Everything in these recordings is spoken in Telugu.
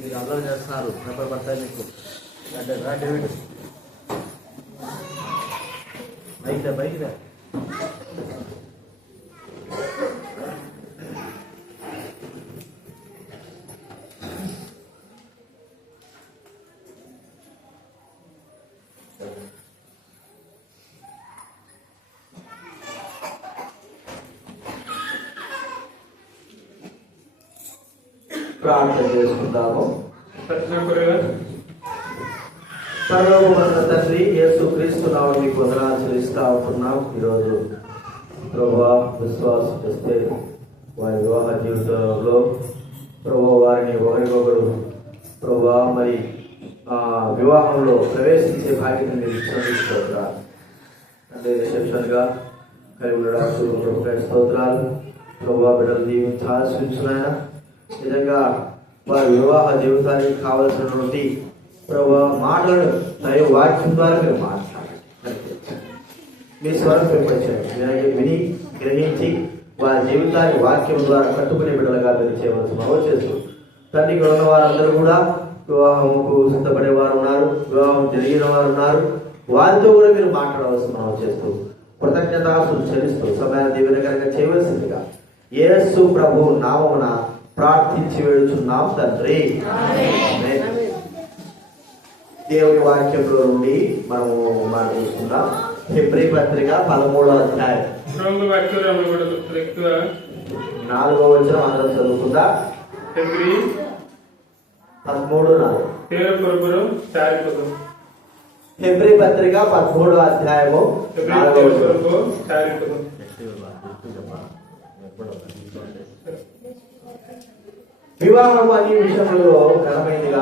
మీరు అల్లరి చేస్తున్నారు పేపర్ పడతాయి మీకు బయట బయట ప్రార్థన చేసుకుంటాము. సర్వోన్నత తండ్రి యేసు క్రీస్తు నామమున మీకు వందనాలు చెల్లిస్తా ఉంటున్నాం. ఈరోజు ప్రభువా విశ్వాసం చేస్తే వారి వివాహ జీవితంలో ప్రభువా వారిని ఒకరికొకరు ప్రభువా మరి వివాహంలో ప్రవేశించే బాధ్యతను మీరు శ్రమిస్తున్నారు. అంటే రిసెప్షన్గా కలిగి ఉండడానికి స్తోత్రాలు. ప్రభువా బిడ్డలు దీవించాల్సించున్నాయన నిజంగా వారి వివాహ జీవితానికి కావలసినటువంటి ప్రభావ మాటలను దైవ వాక్యం ద్వారా మీరు మాట్లాడండి, మీ స్వరం పెంపొందండి. విని గ్రహించి వారి జీవితాన్ని వాక్యం ద్వారా కట్టుకునే బిడ్డలుగా మీరు చేయవలసి మనం చేస్తూ తండ్రికి ఉన్న వారందరూ కూడా వివాహముకు సిద్ధపడే వారు ఉన్నారు, వివాహం జరిగిన వారు ఉన్నారు, వారితో కూడా మీరు మాట్లాడవలసి మనం చేస్తూ కృతజ్ఞతాస్తులు చెల్లిస్తూ సమయాన్ని దీవెనకరంగా చేయవలసిందిగా యేసు ప్రభు నామమున ప్రార్థించి వేడుచున్నాం తండ్రి. దేవుని వాక్యంలో నుండి మనము మాట్లాడుకుందాం. హెబ్రీ పత్రిక 13వ అధ్యాయం 4వ వచనం అందరం చదువుకుందా. హెబ్రీ 13:4. హెబ్రీ పత్రిక 13వ అధ్యాయము 4వ వచనం. వివాహము అనే విషయంలో ఘనమైనదిగా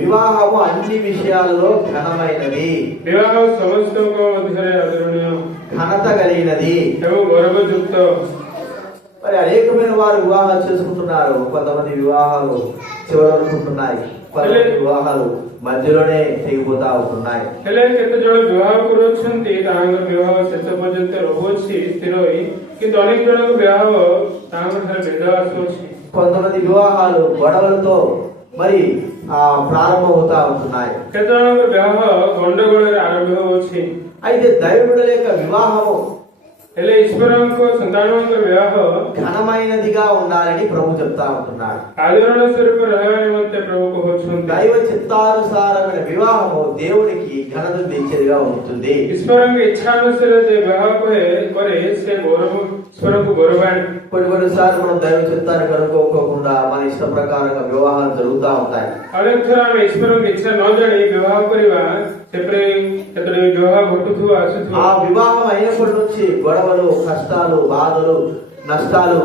వివాహము అన్ని విషయాల్లో ఘనమైనది, ఘనత కలిగినది. మరి అనేకమైన వారు వివాహాలు చేసుకుంటున్నారు. కొంతమంది వివాహాలు చివరనుకుంటున్నాయి, కొంతమంది వివాహాలు మధ్యలోనే తెగిపోతా ఉంటున్నాయి. కొంతమంది వివాహాలు గొడవలతో మరి ప్రారంభమవుతా ఉంటున్నాయి. అయితే దైవుడు లేక వివాహము ఘనమైనదిగా ఉండాలని ప్రభు చెప్తా ఉంటున్నాడు. దైవ చిత్తానుసారమైన వివాహము దేవునికి ఘనత తెచ్చేదిగా ఉంటుంది. కొన్నిసార్లు మనం దైవ చిత్తాన్ని కనుక్కోకుండా మన ఇష్ట ప్రకారంగా వివాహాలు జరుగుతూ ఉంటాయి. ఆ వివాహం అయినప్పటి నుంచి గొడవలు, కష్టాలు, బాధలు, నష్టాలు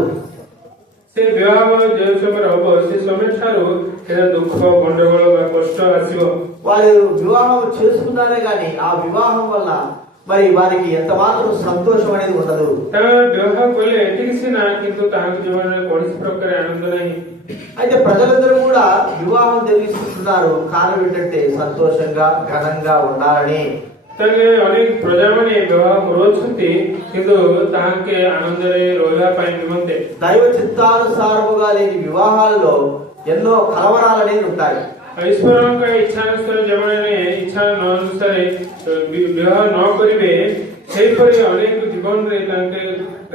వారు వివాహం చేసుకున్నారే గాని ఆ వివాహం వల్ల మరి వారికి ఎంత మాత్రం సంతోషం అనేది ఉండదు. అయితే ప్రజలందరూ కూడా వివాహం జరిగిస్తున్నారు. కారణం ఏంటంటే సంతోషంగా ఘనంగా ఉండాలని. অনেক প্রজাମାନେ বিবাহ କରୁଛନ୍ତି କିନ୍ତୁ ତାହାକେ ଆନନ୍ଦରେ ରହିବା ପାଇଁ ନିମନ୍ତେ దైవ చిత్తానుసారముగా లేని వివాహాల్లో ఎన్నో కలవరాలు అనేది ఉంటాయి. ଈଶ୍ୱରଙ୍କ ଇଚ୍ଛାନୁସାରେ ଯେଉଁମାନେ ଇଚ୍ଛା ଅନୁସାରେ ବିବାହ ନ କରିବେ ସେହିପରି ଅନେକ ଜୀବନରେ ତାଙ୍କେ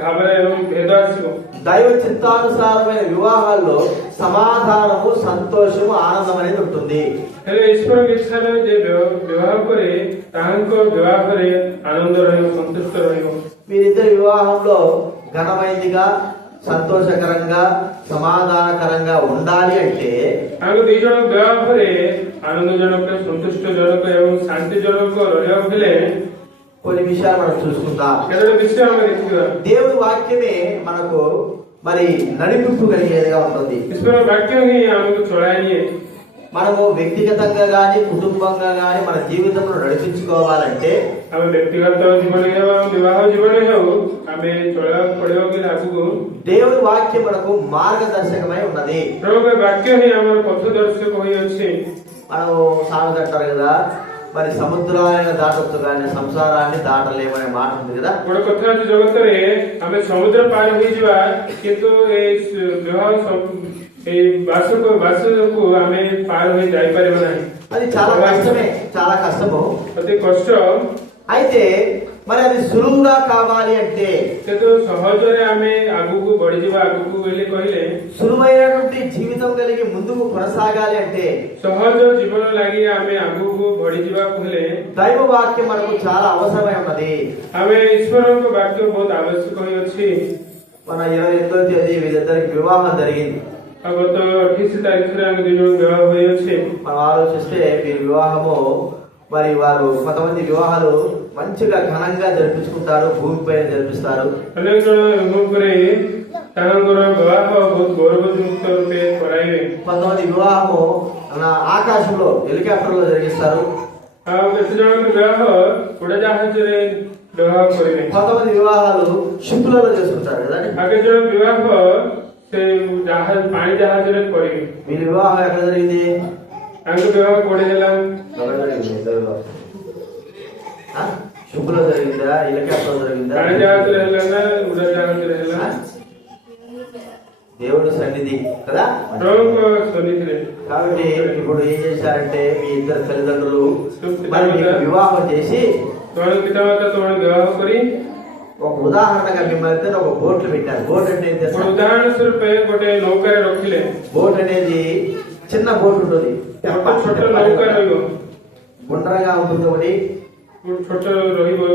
ଘାବରା ଏବଂ ଭେଦ ଆସିବ. దైవ చిత్తానుసారమైన వివాహాల్లో సమాధానము, సంతోషము, ఆనందం అనేది ఉంటుంది. ହେଲେ ଈଶ୍ୱରଙ୍କ ଇଚ୍ଛାରେ ଯେ ବିବାହ କରେ ତାହାଙ୍କ ବିବାହରେ ଆନନ୍ଦ ରହିବ, ସନ୍ତୁଷ୍ଟ ରହିବ. వీరిద్దరి వివాహంలో ఘనమైనదిగా, సంతోషకరంగా, సమాధానకరంగా ఉండాలి అంటే ତାଙ୍କ ଦି ଜଣ ବିବାହରେ ଆନନ୍ଦଜନକ, ସନ୍ତୁଷ୍ଟଜନକ ଏବଂ ଶାନ୍ତିଜନକ ରହିବାକୁ ହେଲେ కొన్ని విషయాలు మనం చూసుకుందాం. దేవుని వాక్యమే మనకు మరి నడిపింపు కలిగేదిగా ఉంటుంది. మనము వ్యక్తిగతంగా గాని, కుటుంబంగా గాని మన జీవితంలో నడిపించుకోవాలంటే వ్యక్తిగత దేవుని వాక్యం మనకు మార్గదర్శకమై ఉన్నది. మనము సాగుతుంటారు కదా, మరి సముద్రాలను దాటొచ్చు కానీ సంసారాన్ని దాటలేమనే మాట ఉంది కదా. జగତରେ ଆମେ ସମୁଦ୍ର ପାର ହୋଇଯିବା କିନ୍ତୁ ବାସକୁ ଆମେ ପାର ହୋଇ ଯାଇପାରିବା ନାହିଁ. అది చాలా కష్టమే, చాలా కష్టము, అతి కష్ట. అయితే మరి అది సులువుగా కావాలి అంటే సహజରେ ଆମେ ଆଗକୁ ବଢିଯିବା. ଆଗକୁ ବୋଲି କହିଲେ సులువైనటువంటి జీవితం కలిగి ముందుకు కొనసాగాలి అంటే, ସହଜ ଜୀବନ ଲାଗି ଆମେ ଆଗକୁ ବଢିଯିବାକୁ ହେଲେ దైవ వాక్యం మనకు చాలా అవసరమై ఉన్నది. ଆମେ ଈଶ୍ୱରଙ୍କ ବାକ୍ୟ ବହୁତ ଆବଶ୍ୟକ ହୋଇଅଛି. మన 28వ తేదీ వీళ్ళిద్దరికి వివాహం జరిగింది. గత 28 తారీఖున ఆమె ଦି ଜଣ ବିବାହ ହୋଇଅଛି. మనం ఆలోచిస్తే వీరి వివాహము మరి వారు కొంతమంది వివాహాలు మంచిగా ఘనంగా జరిపించుకుంటారు, భూమి పైన జరిపిస్తారు. ଅନେକ ଜଣ ଉପରେ ତାଙ୍କର ବିବାହ ବହୁତ ଗୌରବଯୁକ୍ତ ରୂପେ କରାଇବେ. కొంతమంది వివాహము ఆకాశంలో హెలికాప్టర్ లో జరిగిస్తారు. ଆଉ କେତେ ଜଣଙ୍କ ବିବାହ ଉଡ଼ାଜାହାଜରେ ବିବାହ କରିବେ. కొంతమంది వివాహాలు షిప్లలో చేసుకుంటారు కదా. ଆଉ କେତେ ଜଣ ବିବାହ ସେ ପାଣି ଜାହାଜରେ କରିବେ. వీరి వివాహం ఎక్కడ జరిగింది? ତାଙ୍କ ବିବାହ କୋଉଠି ହେଲା? షిప్లో జరిగిందా, హెలికాప్టర్ జరిగిందా? ପାଣି ଜାହାଜରେ ହେଲା ନା ଉଡ଼ାଜାହାଜରେ ହେଲା? దేవుడి సన్నిధి కదా. కాబట్టి ఇప్పుడు ఏం చేశారంటే మీ ఇద్దరు తల్లిదండ్రులు మరి వివాహం చేసి ఒక ఉదాహరణగా మిమ్మల్ని ఒక బోట్లు పెట్టారు. బోట్ అంటే ఏం తెలుసా? उदाहरण स्वरूप गोटे नौका रखिले బోట్ అనేది చిన్న బోట్ ఉంటుంది, छोट नौका रहिबो గుండ్రంగా ఉంటుంది, ఒకటి छोट रहिबो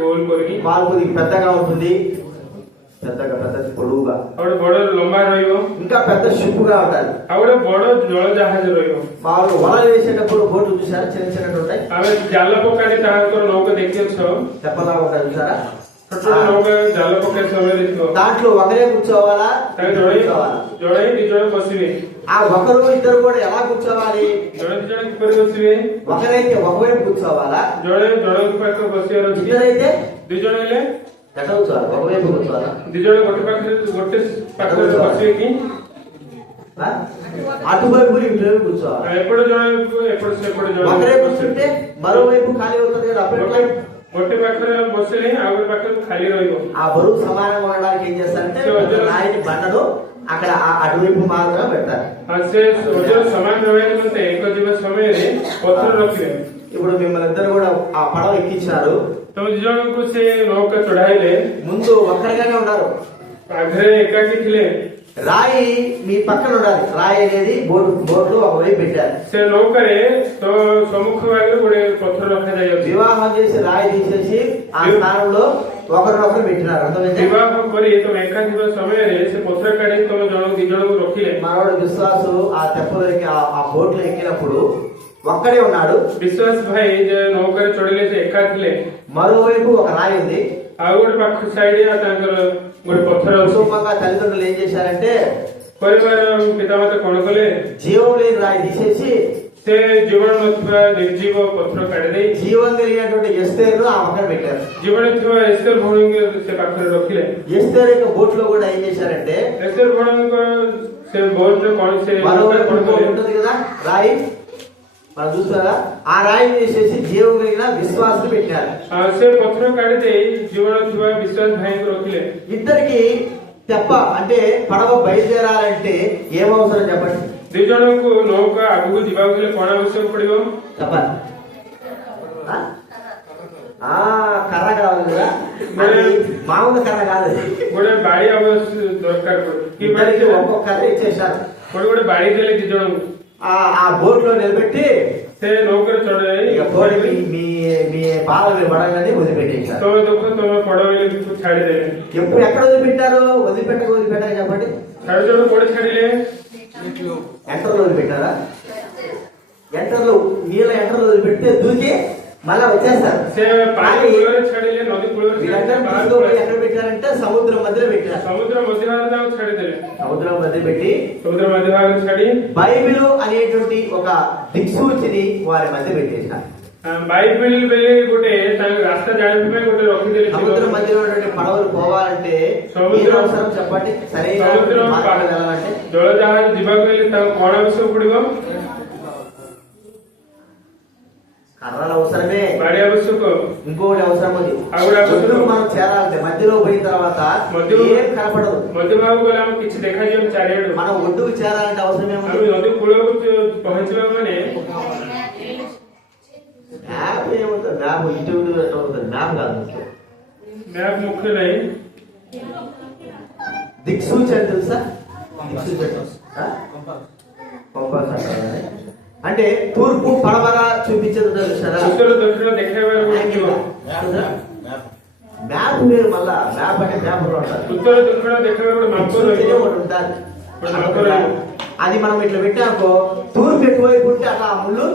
गोल करके బాల్ కొద్దిగా పెద్దగా ఉంటుంది, పెద్ద పొడవుగా, और बड़ लंबा रहिबो, ఇంకా పెద్ద షిప్ గా ఉండాలి. और बड़ जल जहाज रहिबो. వాళ్ళు వల వేసేటప్పుడు బోట్లు చూసారా, చిన్న చిన్నవి ఉంటాయి, आमे जाल पकाने ताहाकर नौका देखियछो, తెప్పలా ఉంటాయి చూసారా. छोट नौका जाल पकाए समय देखो దాంట్లో ఒకరే కూర్చోవాలా, जोड़े కూర్చోవాలా? जोड़े दिजण बसिबे. ఆ ఒకరు ఇద్దరు కూడా ఎలా కూర్చోవాలి? जोड़े दिजण किपर बसिबे. ఒకరైతే ఒకవైపు కూర్చోవాలా, जोड़े जोड़े पाख बसियार अछि. ఇద్దరైతే दिजण हेले ఎట్లా కూర్చోవాలి? ఒకవైపు కూర్చోవాలా, दिजण गोटे पाख बसिबे कि ఆ? అటువైపు ఇటువైపు కూర్చోవాలి. ఎప్పుడు జోడే ఎప్పుడు సెప్పుడు ఒకరే జోడే కూర్చుంటే మరోవైపు ఖాళీ అవుతుంది కదా, అప్పుడు ఎట్లా? गोटे पाखरे बसले आ गोटे पाखरे खाली रहिबो. ఆ బరువు సమానంగా ఉండడానికి ఏం చేస్తారంటే రాయిని బండను అక్కడ అటువైపు మాత్రం పెడతారు. से ओजन समान रहने म्हणते एक जीव समय रे पत्थर रखिले. ఇప్పుడు మిమ్మల్ని ఇద్దరు కూడా ఆ పడవ ఎక్కించారు. तो जण को से नौका चढ़ाइले ముందు ఒక్కరిగానే ఉన్నారు, आघरे एकाकी थिले. రాయి మీ పక్కన ఉండాలి. రాయి అనేది బోట్లు ఒకవైపు పెట్టారు. से नौका रे तो सम्मुख भागे गोटे पत्थर रखा जाय. వివాహం చేసి రాయి తీసేసి ఆ స్థానంలో ఒకరినొకరు పెట్టినారు. అర్థమైందా? विवाह करी तुम एकाकी समय रे से पत्थर काढी तुम जण दी जण को रखिले. మనవాడు విశ్వాసు ఆ తెప్పలోకి ఆ బోట్లు ఎక్కినప్పుడు ఒక్కడే ఉన్నాడు. विश्वास भाई जे नौका रे चढ़िले से एका थिले. మరోవైపు ఒక రాయి ఉంది. आ गोटे पाख साइड या तांकर गोटे पत्थर अछि. కుటుంబంగా తల్లిదండ్రులు ఏం చేశారంటే परिवार पितामाता कोन कले జీవం లేని రాయి తీసేసి से जीवन नथवा निर्जीव पत्थर काढी दे జీవం కలిగినటువంటి ఎస్తేరును ఆ పక్కన పెట్టారు. जीवन थवा एस्तर भौणी से पाखरे रखिले. ఎస్తేరు యొక్క బోట్ లో కూడా ఏం చేశారంటే एस्तर भौणी को से बोल रे कोन से మరోవైపు कोन कले ఉంటుంది కదా రాయి, మనం చూస్తారా, ఆ రాయిని తీసేసి జీవం కలిగిన విశ్వాసం పెట్టారు. से पत्थर काढी दे जीवन थवा विश्वास भाई को रखिले. ఇద్దరికి తెప్ప అంటే పడవ బయలుదేరాలంటే ఏమవసరం చెప్పండి? ଦି ଜଣଙ୍କୁ ନୌକା ଆଗକୁ ଯିବାକୁ ହେଲେ କଣ ଆବଶ୍ୟକ ପଡିବ? చెప్పండి. కర్ర కావాలి కదా, మరి మామూలు కర్ర కాదు, ଗୋଟେ ବାଡି ଦରକାର ପଡେ. କି ବାଡି ఇద్దరికి ఒక్కొక్క కర్ర ఇచ్చేసారు. ଗୋଟେ ବାଡି ଦେଲେ ଦି ଜଣଙ୍କୁ ఆ బోట్ లో నిలబెట్టి ସେ ନୌକାରେ ଚଢାଇ ఇక పోనీ మీ బాధ మీరు పడగానే వదిలిపెట్టేశారు. ତମେ ଦୁଃଖ ତମେ ପଡ ଛାଡିଦେଲେ. ఎప్పుడు ఎక్కడ వదిలిపెట్టారు? వదిలిపెట్టక చెప్పండి. ଛାଡି ଜଣ କୋଉଠି ଛାଡିଲେ? ఎంటర్లో వదిలిపెట్టారా? ఎంటర్లో ఎంటర్లో వదిలిపెడితే దూకి మళ్ళా వచ్చేస్తారు. ସେ ପାଣି କୂଳରେ ଛାଡିଲେ, ନଦୀ କୂଳରେ ఎక్కడ పెట్టారంటే సముద్రం మధ్యలో పెట్టారు. ସମୁଦ୍ର ମଧ୍ୟଭାଗରେ ତାଙ୍କୁ ଛାଡିଦେଲେ. సముద్రం మధ్య పెట్టి ସମୁଦ୍ର ମଧ୍ୟଭାଗରେ ଛାଡି బైబిల్ అనేటువంటి ఒక దిక్సూచిని వారి మధ్య పెట్టేశారు. ବାଇବେଲ ବୋଲି ଗୋଟେ ତାଙ୍କ ରାସ୍ତା ଜାଣିବା ପାଇଁ ଗୋଟେ ରଖିଦେଲେ. సముద్రం మధ్యలో ఉన్నటువంటి పడవలు పోవాలంటే సముద్రం ఏం అవసరం చెప్పండి? సరైన మార్గంలో వెళ్ళాలంటే ଜଳ ଜାହାଜ ଯିବାକୁ ହେଲେ ତାଙ୍କୁ କଣ ଆବଶ୍ୟକ ପଡିବ? కర్రలు అవసరమే, ବାଡି ଆବଶ୍ୟକ, ఇంకోటి అవసరం ఉంది. ଆଉ ଗୋଟେ ଆବଶ୍ୟକ. ఒడ్డుకు మనం చేరాలంటే మధ్యలో పోయిన తర్వాత ఏం కనపడదు. ମଧ୍ୟଭାଗକୁ ଗଲେ ଆମକୁ କିଛି ଦେଖାଯିବ ଚାରିଆଡୁ. మనం ఒడ్డుకు చేరాలంటే అవసరం ఏముంది? ଆମେ ନଦୀ କୂଳକୁ ପହଞ୍ଚିବା ମାନେ మ్యాప్ ఏముంటుంది? మ్యాప్ ఇటు ఎట్లా ఉంటుంది? మ్యాప్ కాదు ముఖ్యం. మ్యాప్ ముఖ్య ନାହିଁ. దిక్సూచి అని తెలుసా? దిక్సూచి కంపాస్ అంటారు. అంటే తూర్పు పడమర చూపించేది ఉంటుంది చూసారా? ఉత్తర దక్షిణ ଦେଖାଇବାର ଗୋଟେ ଥିବ. మ్యాప్ మీరు మళ్ళా మ్యాప్ అంటే పేపర్ ఉంటారు. ఉత్తర దక్షిణ ଦେଖାଇବାର ଗୋଟେ ମାପ ରହିବ. ఒకటి ఉంటుంది. అది మనం ఇట్లా పెట్టాకో తూర్పు ఎక్కువైపు ఉంటే అట్లా ఆ ముళ్ళు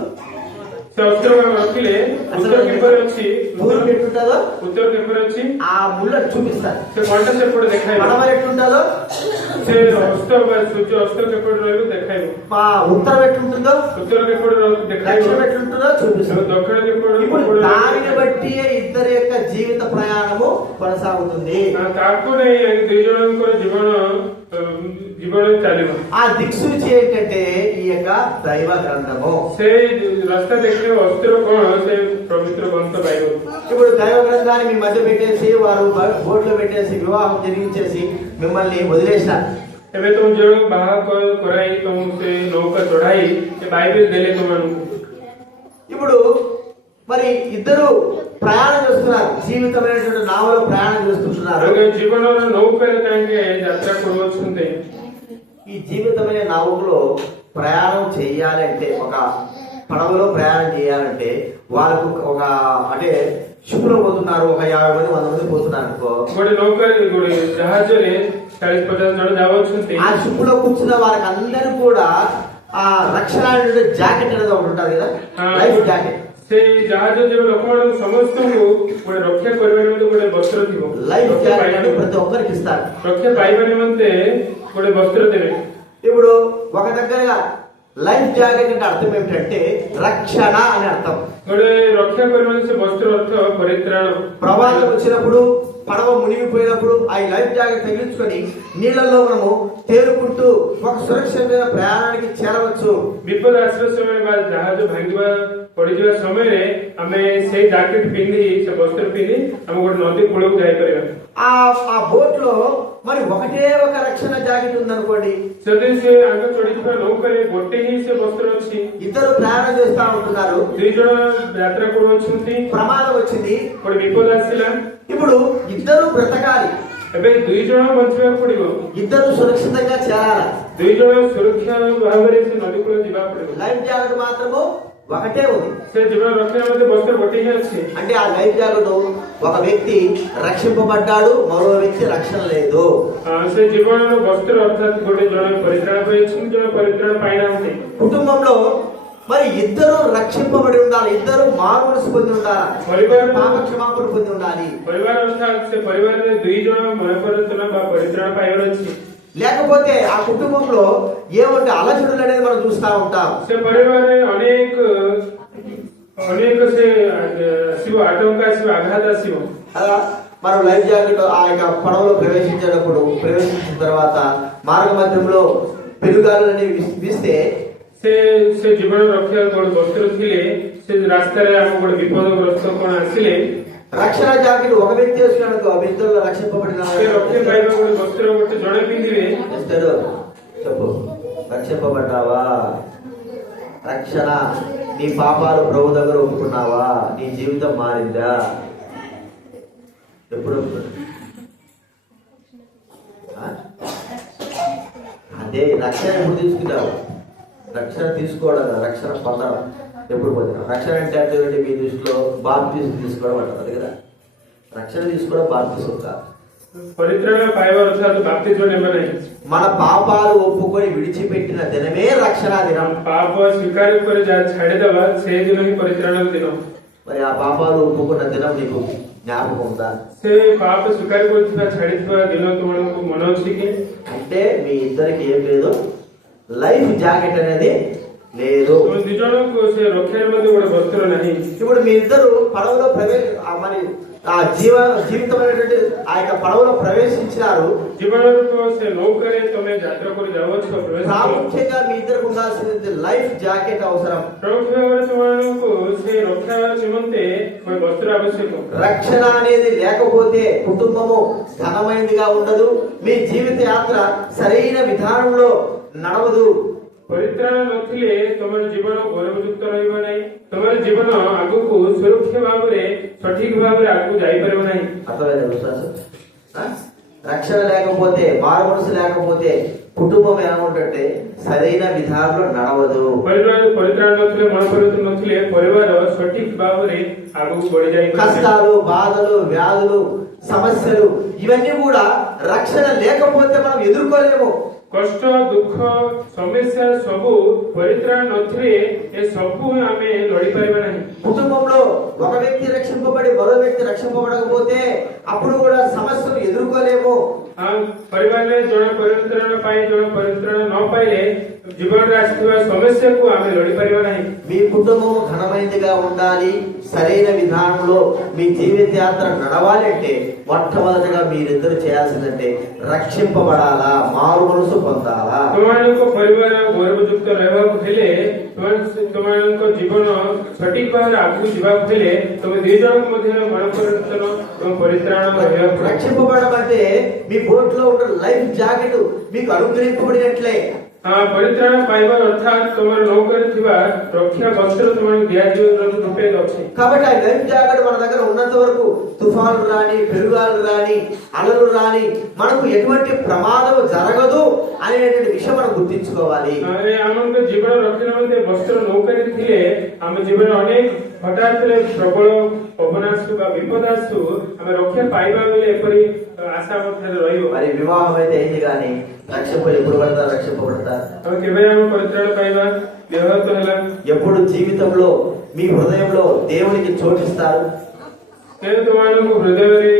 ସେ ଅସ୍ତ୍ର ରଖିଲେ ଉତ୍ତର କିପରି ଅଛି, తూర్పు ఎట్లుంటుందో ଉତ୍ତର କିପରି ଅଛି ఆ ముళ్ళు చూపిస్తారు. ସେ ଘଣ୍ଟା ସେପଟେ ଦେଖାଇବ. పడమర ఎట్లుంటుందో ସେ ଅସ୍ତ ବା ସୂର୍ଯ୍ୟ ଅସ୍ତ କିପରି ରହିବ ଦେଖାଇବ. ఉత్తరం ఎట్లుంటుందో ఉత్తర କିପରି ଦେଖାଇବ, దక్షిణం ఎట్లుంటుందో చూపిస్తారు. దక్షిణ କିପରି ఇప్పుడు దానిని బట్టి ఇద్దరి యొక్క జీవిత ప్రయాణము కొనసాగుతుంది. ତାକୁ ନେଇ ଦୁଇ ଜଣଙ୍କର ଜୀବନ ଚାଲିବ. ఆ దిక్సూచి ఏంటంటే ఈ యొక్క దైవ గ్రంథము. ସେ ରାସ୍ତା ଦେଖିଲେ ଅସ୍ତ୍ର କଣ? ସେ ପବିତ୍ର ଗ୍ରନ୍ଥ ବାଇబଲ. ఇప్పుడు దైవ గ్రంథాన్ని మీ మధ్య పెట్టేసి వారు బోట్లో పెట్టేసి వివాహం జరిగించేసి మిమ్మల్ని వదిలేసినారు. ଏବେ ତୁମ ଜଣକୁ ବାହା କରାଇ ତୁମକୁ ସେ ନୌକା ଚଢାଇ ସେ ବାଇବେଲ ଦେଲେ ତୁମମାନଙ୍କୁ. ఇప్పుడు మరి ఇద్దరు ప్రయాణం చేస్తున్నారు, జీవితమైనటువంటి నావలో ప్రయాణం చేస్తుంటున్నారు. జీవనంలో నౌకలు కాంగే యాత్ర కొరవచ్చుంది. ఈ జీవితమైన నావలో ప్రయాణం చేయాలంటే, ఒక పడవలో ప్రయాణం చేయాలంటే వాళ్ళకు ఒక అంటే షిప్లో పోతున్నారు, ఒక 50 మంది 100 మంది పోతున్నారు అనుకో. ఆ షిప్ లో కూర్చున్న వాళ్ళకి అందరూ కూడా ఆ రక్షణ జాకెట్ అనేది ఒకటి ఉంటుంది కదా, లైఫ్ జాకెట్. లైఫ్ జాకెట్ ప్రతి ఒక్కరికి ఇస్తారు. ఇప్పుడు ఒక దగ్గరగా లైఫ్ జాకెట్ అంటే అర్థం ఏమిటంటే రక్షణ అని అర్థం. ప్రమాదం వచ్చినప్పుడు, పడవ మునిగిపోయినప్పుడు ఆ లైఫ్ జాకెట్ తగిలించుకొని నీళ్ళల్లో మనము తేలుకుంటూ ఒక సురక్షితమైన ప్రయాణానికి చేరవచ్చు. ବିପଦ ଆସିବା ସମୟରେ ବା ଜାହାଜ ଭାଙ୍ଗିବା ପଡିଯିବା ସମୟରେ ଆମେ ସେଇ ଜ୍ୟାକେଟ ପିନ୍ଧି, ସେ ବସ୍ତ୍ର ପିନ୍ଧି ଆମେ ଗୋଟେ ନଦୀ କୂଳକୁ ଯାଇପାରିବା. ఆ బోట్ లో మరి ఒకటే ఒక రక్షణ జాకెట్ ఉందనుకోండి, ଯଦି ସେ ଆଗ ଚଢିଥିବା ନୌକାରେ ଗୋଟେ ହିଁ ସେ ବସ୍ତ୍ର ଅଛି, ఇద్దరు ప్రయాణం చేస్తా ఉంటున్నారు, 2 ଜଣ ଯାତ୍ରା କରୁଛନ୍ତି, ప్రమాదం వచ్చింది, ଗୋଟେ ବିପଦ ଆସିଲା, ఇప్పుడు ఇద్దరు బ్రతకాలి, ଏବେ 2 ଜଣ ବଞ୍ଚିବାକୁ ପଡିବ, ఇద్దరు సురక్షితంగా చేరాలి, 2 ଜଣ ସୁରକ୍ଷା ଭାବରେ ସେ ନଦୀ କୂଳ ଯିବାକୁ ପଡିବ. లైఫ్ జాకెట్ మాత్రము ఒకటే ఉంది. ସେ ଜୀବନ ରକ୍ଷା ମଧ୍ୟ ବସ୍ତ୍ର ଗୋଟେ ହିଁ ଅଛି. అంటే ఆ లైఫ్ జాకెట్ ఒక వ్యక్తి రక్షింపబడ్డాడు, మరో వ్యక్తి రక్షణ లేదు. ସେ ଜୀବନର ବସ୍ତ୍ର ଅର୍ଥାତ୍ ଗୋଟେ ଜଣ ପରିତ୍ରାଣ ପାଇଛି, ଜଣେ ପରିତ୍ରାଣ ପାଇନାହାନ୍ତି. కుటుంబంలో మరి ఇద్దరు రక్షింపబడి ఉండాలి, ఇద్దరు మారుమనసు పొంది ఉండాలి, పాప క్షమాపణ పొంది ఉండాలి. ପରିବାର ଅର୍ଥାତ୍ ସେ ପରିବାରରେ 2 ଜଣ ମନପରିବର୍ତ୍ତନ ବା ପରିତ୍ରାଣ ପାଇବାର ଅଛି. లేకపోతే ఆ కుటుంబంలో ఏమంటే అలజడులు అనేది మనం చూస్తా ఉంటాం. ସେ ପରିବାରରେ ଅନେକ ସେ ଆସିବ, ଆତଙ୍କ ଆସିବ, ଆଘାତ ଆସିବ. అలా మనం లైఫ్ జాకెట్ ఆ యొక్క పడవలో ప్రవేశించిన తర్వాత మార్గ మధ్యంలో పెనుగాలులు అనేవి వీస్తే ସେ ଜୀବନ ରକ୍ଷା ଗୋଟେ ବସ୍ତ୍ର ଥିଲେ, ସେ ରାସ୍ତାରେ ଆମ ଗୋଟେ ବିପଦଗ୍ରସ୍ତ କଣ ଆସିଲେ రక్షణ జాకెట్ ఒక వ్యక్తి వేసుకున్నాడు, ఇద్దరు రక్షింపబడిన వస్త్ర ଗୋଟେ ଜଣେ ପିନ୍ଧିବେ. చెప్పు, రక్షింపబడ్డావా? రక్షణ, నీ పాపాలు ప్రభు దగ్గర ఒప్పుకున్నావా? నీ జీవితం మారిందా? ఎప్పుడు అదే రక్షణ ఎప్పుడు తీసుకుంటావు? రక్షణ తీసుకోవడం, రక్షణ పొందడం ఎప్పుడు పొందాం? రక్షణ అంటే అంటే మీ దృష్టిలో బాప్తిజం తీసుకోవడం అంటారు కదా. రక్షణ తీసుకోవడం బాప్తిజం కాదు. మన పాపాలు ఒప్పుకొని విడిచిపెట్టిన దినమే రక్షణ దినం. పాప స్వీకార దినం. మరి ఆ పాపాలు ఒప్పుకున్న దినం నీకు జ్ఞాపకం ఉందా? పాప స్వీకార దినం అంటే మీ ఇద్దరికి ఏం లేదు, లైఫ్ జాకెట్ అనేది లేదు. ఇప్పుడు మీ ఇద్దరు పడవలో మరి ఆ జీవితమైనటువంటి ఆ యొక్క పడవలో ప్రవేశించినారు. ప్రాముఖ్యంగా మీ ఇద్దరికి ఉండాల్సింది లైఫ్ జాకెట్ అవసరం. రక్షణ అనేది లేకపోతే కుటుంబము ఘనమైనదిగా ఉండదు, మీ జీవిత యాత్ర సరైన విధానంలో నడవదు. ପରିତ୍ରାଣ ନଥିଲେ ତମର ଜୀବନ ଗୌରବଯୁକ୍ତ ରହିବ ନାହିଁ, ତମର ଜୀବନ ଆଗକୁ ସୁରକ୍ଷା ଭାବରେ ସଠିକ ଭାବରେ ଆଗକୁ ଯାଇପାରିବ ନାହିଁ. అర్థమైందా విశ్వాసం? రక్షణ లేకపోతే, మారు మనసు లేకపోతే కుటుంబం ఏమంటే సరైన విధానంలో నడవదు. ପରିତ୍ରାଣ ନଥିଲେ, ମନ ପରିବର୍ତ୍ତନ ନଥିଲେ ପରିବାର ସଠିକ ଭାବରେ ଆଗକୁ ବଢି ଯାଇପାରିବ. కష్టాలు, బాధలు, వ్యాధులు, సమస్యలు ఇవన్నీ కూడా రక్షణ లేకపోతే మనం ఎదుర్కోలేము. କଷ୍ଟ, ଦୁଃଖ, ସମସ୍ୟା ସବୁ ପରିତ୍ରାଣ ନଥିଲେ ଏ ସବୁ ଆମେ ଲଢିପାରିବା ନାହିଁ. కుటుంబంలో ఒక వ్యక్తి రక్షింపబడి మరో వ్యక్తి రక్షింపబడకపోతే అప్పుడు కూడా సమస్యలు ఎదుర్కోలేము. ପରିବାରରେ ଜଣେ ପରିତ୍ରାଣ ପାଇ ଜଣେ ପରିତ୍ରାଣ ନ ପାଇଲେ ଜୀବନରେ ଆସିଥିବା ସମସ୍ୟାକୁ ଆମେ ଲଢିପାରିବା ନାହିଁ. మీ కుటుంబము ఘనమైనదిగా ఉండాలి, సరైన విధానంలో మీ జీవిత యాత్ర నడవాలంటే మొట్టమొదటిగా మీరిద్దరు చేయాల్సిందంటే రక్షింపబడాలా, మారు మనసు పొందాలా. ତୁମମାନଙ୍କ ପରିବାର ଗୌରବଯୁକ୍ତ ରହିବାକୁ ହେଲେ, ତୁମମାନଙ୍କ ଜୀବନ ସଠିକ ଭାବରେ ଆଗକୁ ଯିବାକୁ ହେଲେ ତମେ 2 ଜଣଙ୍କ ମଧ୍ୟରେ ମନ ପରିବର୍ତ୍ତନ ଏବଂ ପରିତ୍ରାଣ ରହିବାକୁ. రక్షింపబడడం అంటే మీ బోట్ లో ఉన్న లైఫ్ జాకెట్ మీకు అనుగ్రహింపబడినట్లే. ପରିତ୍ରାଣ ପାଇବା ଅର୍ଥାତ୍ ତୁମର ନୌକରେ ଥିବା ରକ୍ଷା ବସ୍ତ୍ର ତୁମକୁ ଦିଆଯିବ ରୂପେ ଅଛି। కాబట్టి ఆ లైఫ్ జాకెట్ మన దగ్గర ఉన్నంత వరకు తుఫాన్లు రాని, పెరుగాలు రాని, అలలు రాని మనకు ఎటువంటి ప్రమాదం జరగదు అనేటువంటి విషయం మనం గుర్తించుకోవాలి. ଆମକୁ ଜୀବନ ରକ୍ଷା ନିମନ୍ତେ ବସ୍ତ୍ର ନୌକରେ ଥିଲେ ଆମ ଜୀବନ ଅନେକ ହଠାତ୍ ପ୍ରବଳ ପବନ ଆସୁ ବା ବିପଦ ଆସୁ ଆମେ ରକ୍ଷା ପାଇବା ବେଳେ ଏପରି ଆଶା ମଧ୍ୟରେ ରହିବ। మరి వివాహం అయితే అయింది కానీ ఎప్పుడు పడతారు, రక్షింపబడతారు. କେବେ ଆମେ ପରିତ୍ରାଣ ପାଇବା? ବିବାହ ତ ହେଲା। ఎప్పుడు జీవితంలో మీ హృదయంలో దేవునికి చోటిస్తారు? କେବେ ତୁମମାନଙ୍କୁ ହୃଦୟରେ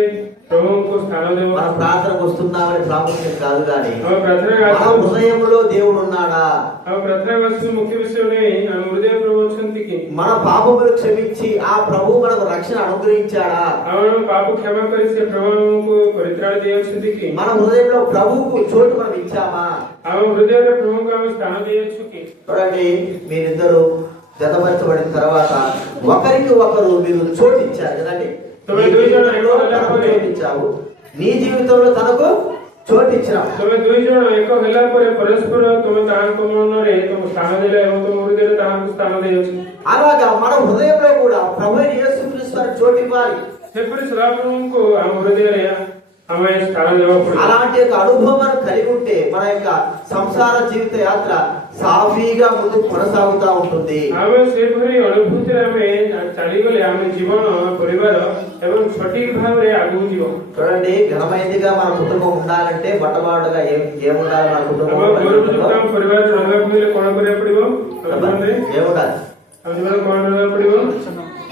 ప్రభువుకు స్థానం ଦେବ? మన ప్రార్థనకు వస్తున్నామని ప్రాముఖ్యం కాదు కానీ ଆମ ପ୍ରାର୍ଥନା మన హృదయంలో దేవుడు ఉన్నాడా? ଆମ ପ୍ରାର୍ଥନା ଆସୁ ମୁଖ୍ୟ ବିଷୟ ନେଇ ଆମ ହୃଦୟ ప్రభు ଅଛନ୍ତି କି? మన పాపములు క్షమించి ఆ ప్రభు మనకు రక్షణ అనుగ్రహించాడా? ଆମ ପାପ କ୍ଷମା କରି ସେ ప్రభు ଆମକୁ ପରିତ୍ରାଣ ଦେଇଅଛନ୍ତି କି? మన హృదయంలో ప్రభువుకు చోటు మనం ఇచ్చామా? ଆମ ହୃଦୟରେ ప్రభువుకు ଆମେ ସ୍ଥାନ ଦେଇଅଛୁ କି? చూడండి, మీరిద్దరు జతపరచబడిన తర్వాత ఒకరికి ఒకరు మీరు చోటు ఇచ్చారు కదండి. నీ జీవితంలో తనకు చోటు ఇచ్చావు, నీ జీవితంలో తనకు చోటు ఇచ్చినావు. ତମେ ଦୁଇ ଜଣ ଏକ ହେଲା ପରେ ପରସ୍ପର ତମେ ତାହାଙ୍କ ମନରେ ତମ ସ୍ଥାନ ଦେଲେ ଏବଂ ତମ ହୃଦୟରେ ତାହାଙ୍କୁ ସ୍ଥାନ ଦେଇଅଛ। అలాగా మన హృదయంలో కూడా ప్రభు యేసుక్రీస్తు వారికి చోటు ఇవ్వాలి. ସେପରି ସଦାପ୍ରଭୁଙ୍କୁ ଆମ ହୃଦୟରେ ଆମେ ସ୍ଥାନ ଦେବାକୁ ପଡ଼ିବ। అలాంటి యొక్క అనుభవం మనం కలిగి ఉంటే మన యొక్క సంసార జీవిత యాత్ర సాఫీగా ముందుకు కొనసాగుతూ ఉంటుంది. ଆମେ ସେପରି ଅନୁଭୂତିରେ ଆମେ ଚାଲିଗଲେ ଆମ ଜୀବନ ପରିବାର ଏବଂ ସଠିକ ଭାବରେ ଆଗକୁ ଯିବ। చూడండి, ఘనమైనదిగా మన కుటుంబం ఉండాలంటే మొట్టమొదటిగా ఏముండాలి? మన కుటుంబం ପରିବାର ରହିବାକୁ ହେଲେ କଣ କରିବାକୁ ପଡ଼ିବ? ఏముండాలి? ଆମ ଜୀବନ କଣ ରହିବାକୁ ପଡ଼ିବ?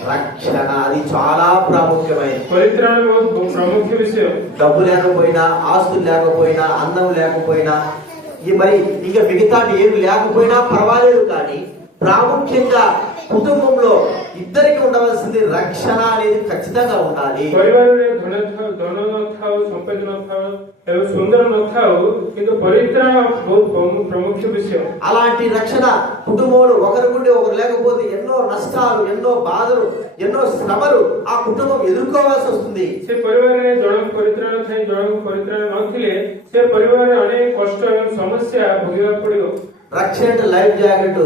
రక్షణ. అది చాలా ప్రాముఖ్యమైనది. ପରିତ୍ରାଣ ବହୁତ ପ୍ରମୁଖ విషయం। డబ్బు లేకపోయినా, ఆస్తులు లేకపోయినా, అందం లేకపోయినా, మరి ఇంకా మిగతా ఏమి లేకపోయినా పర్వాలేదు, కానీ ప్రాముఖ్యంగా కుటుంబంలో ఇద్దరికి ఉండవలసింది రక్షణ అనేది ఖచ్చితంగా ఉండాలి. ପରିବାରରେ ଧନ ନଥାଉ, ସମ୍ପତ୍ତି ନଥାଉ ଏବଂ ସୁନ୍ଦର ନଥାଉ, କିନ୍ତୁ ପରିତ୍ରାଣ ବହୁତ ପ୍ରମୁଖ విషయం। అలాంటి రక్షణ కుటుంబంలో ఒకరికుండి ఒకరు లేకపోతే ఎన్నో నష్టాలు, ఎన్నో బాధలు, ఎన్నో శ్రమలు ఆ కుటుంబం ఎదుర్కోవాల్సి వస్తుంది. ସେ ପରିବାରରେ ଜଣକୁ ପରିତ୍ରାଣ ଥାଏ, ଜଣକୁ ପରିତ୍ରାଣ ନଥିଲେ ସେ ପରିବାରରେ ଅନେକ କଷ୍ଟ ଏବଂ ସମସ୍ୟା ଭୋଗିବାକୁ ପଡ଼ିବ। రక్షణ అంటే లైఫ్ జాకెట్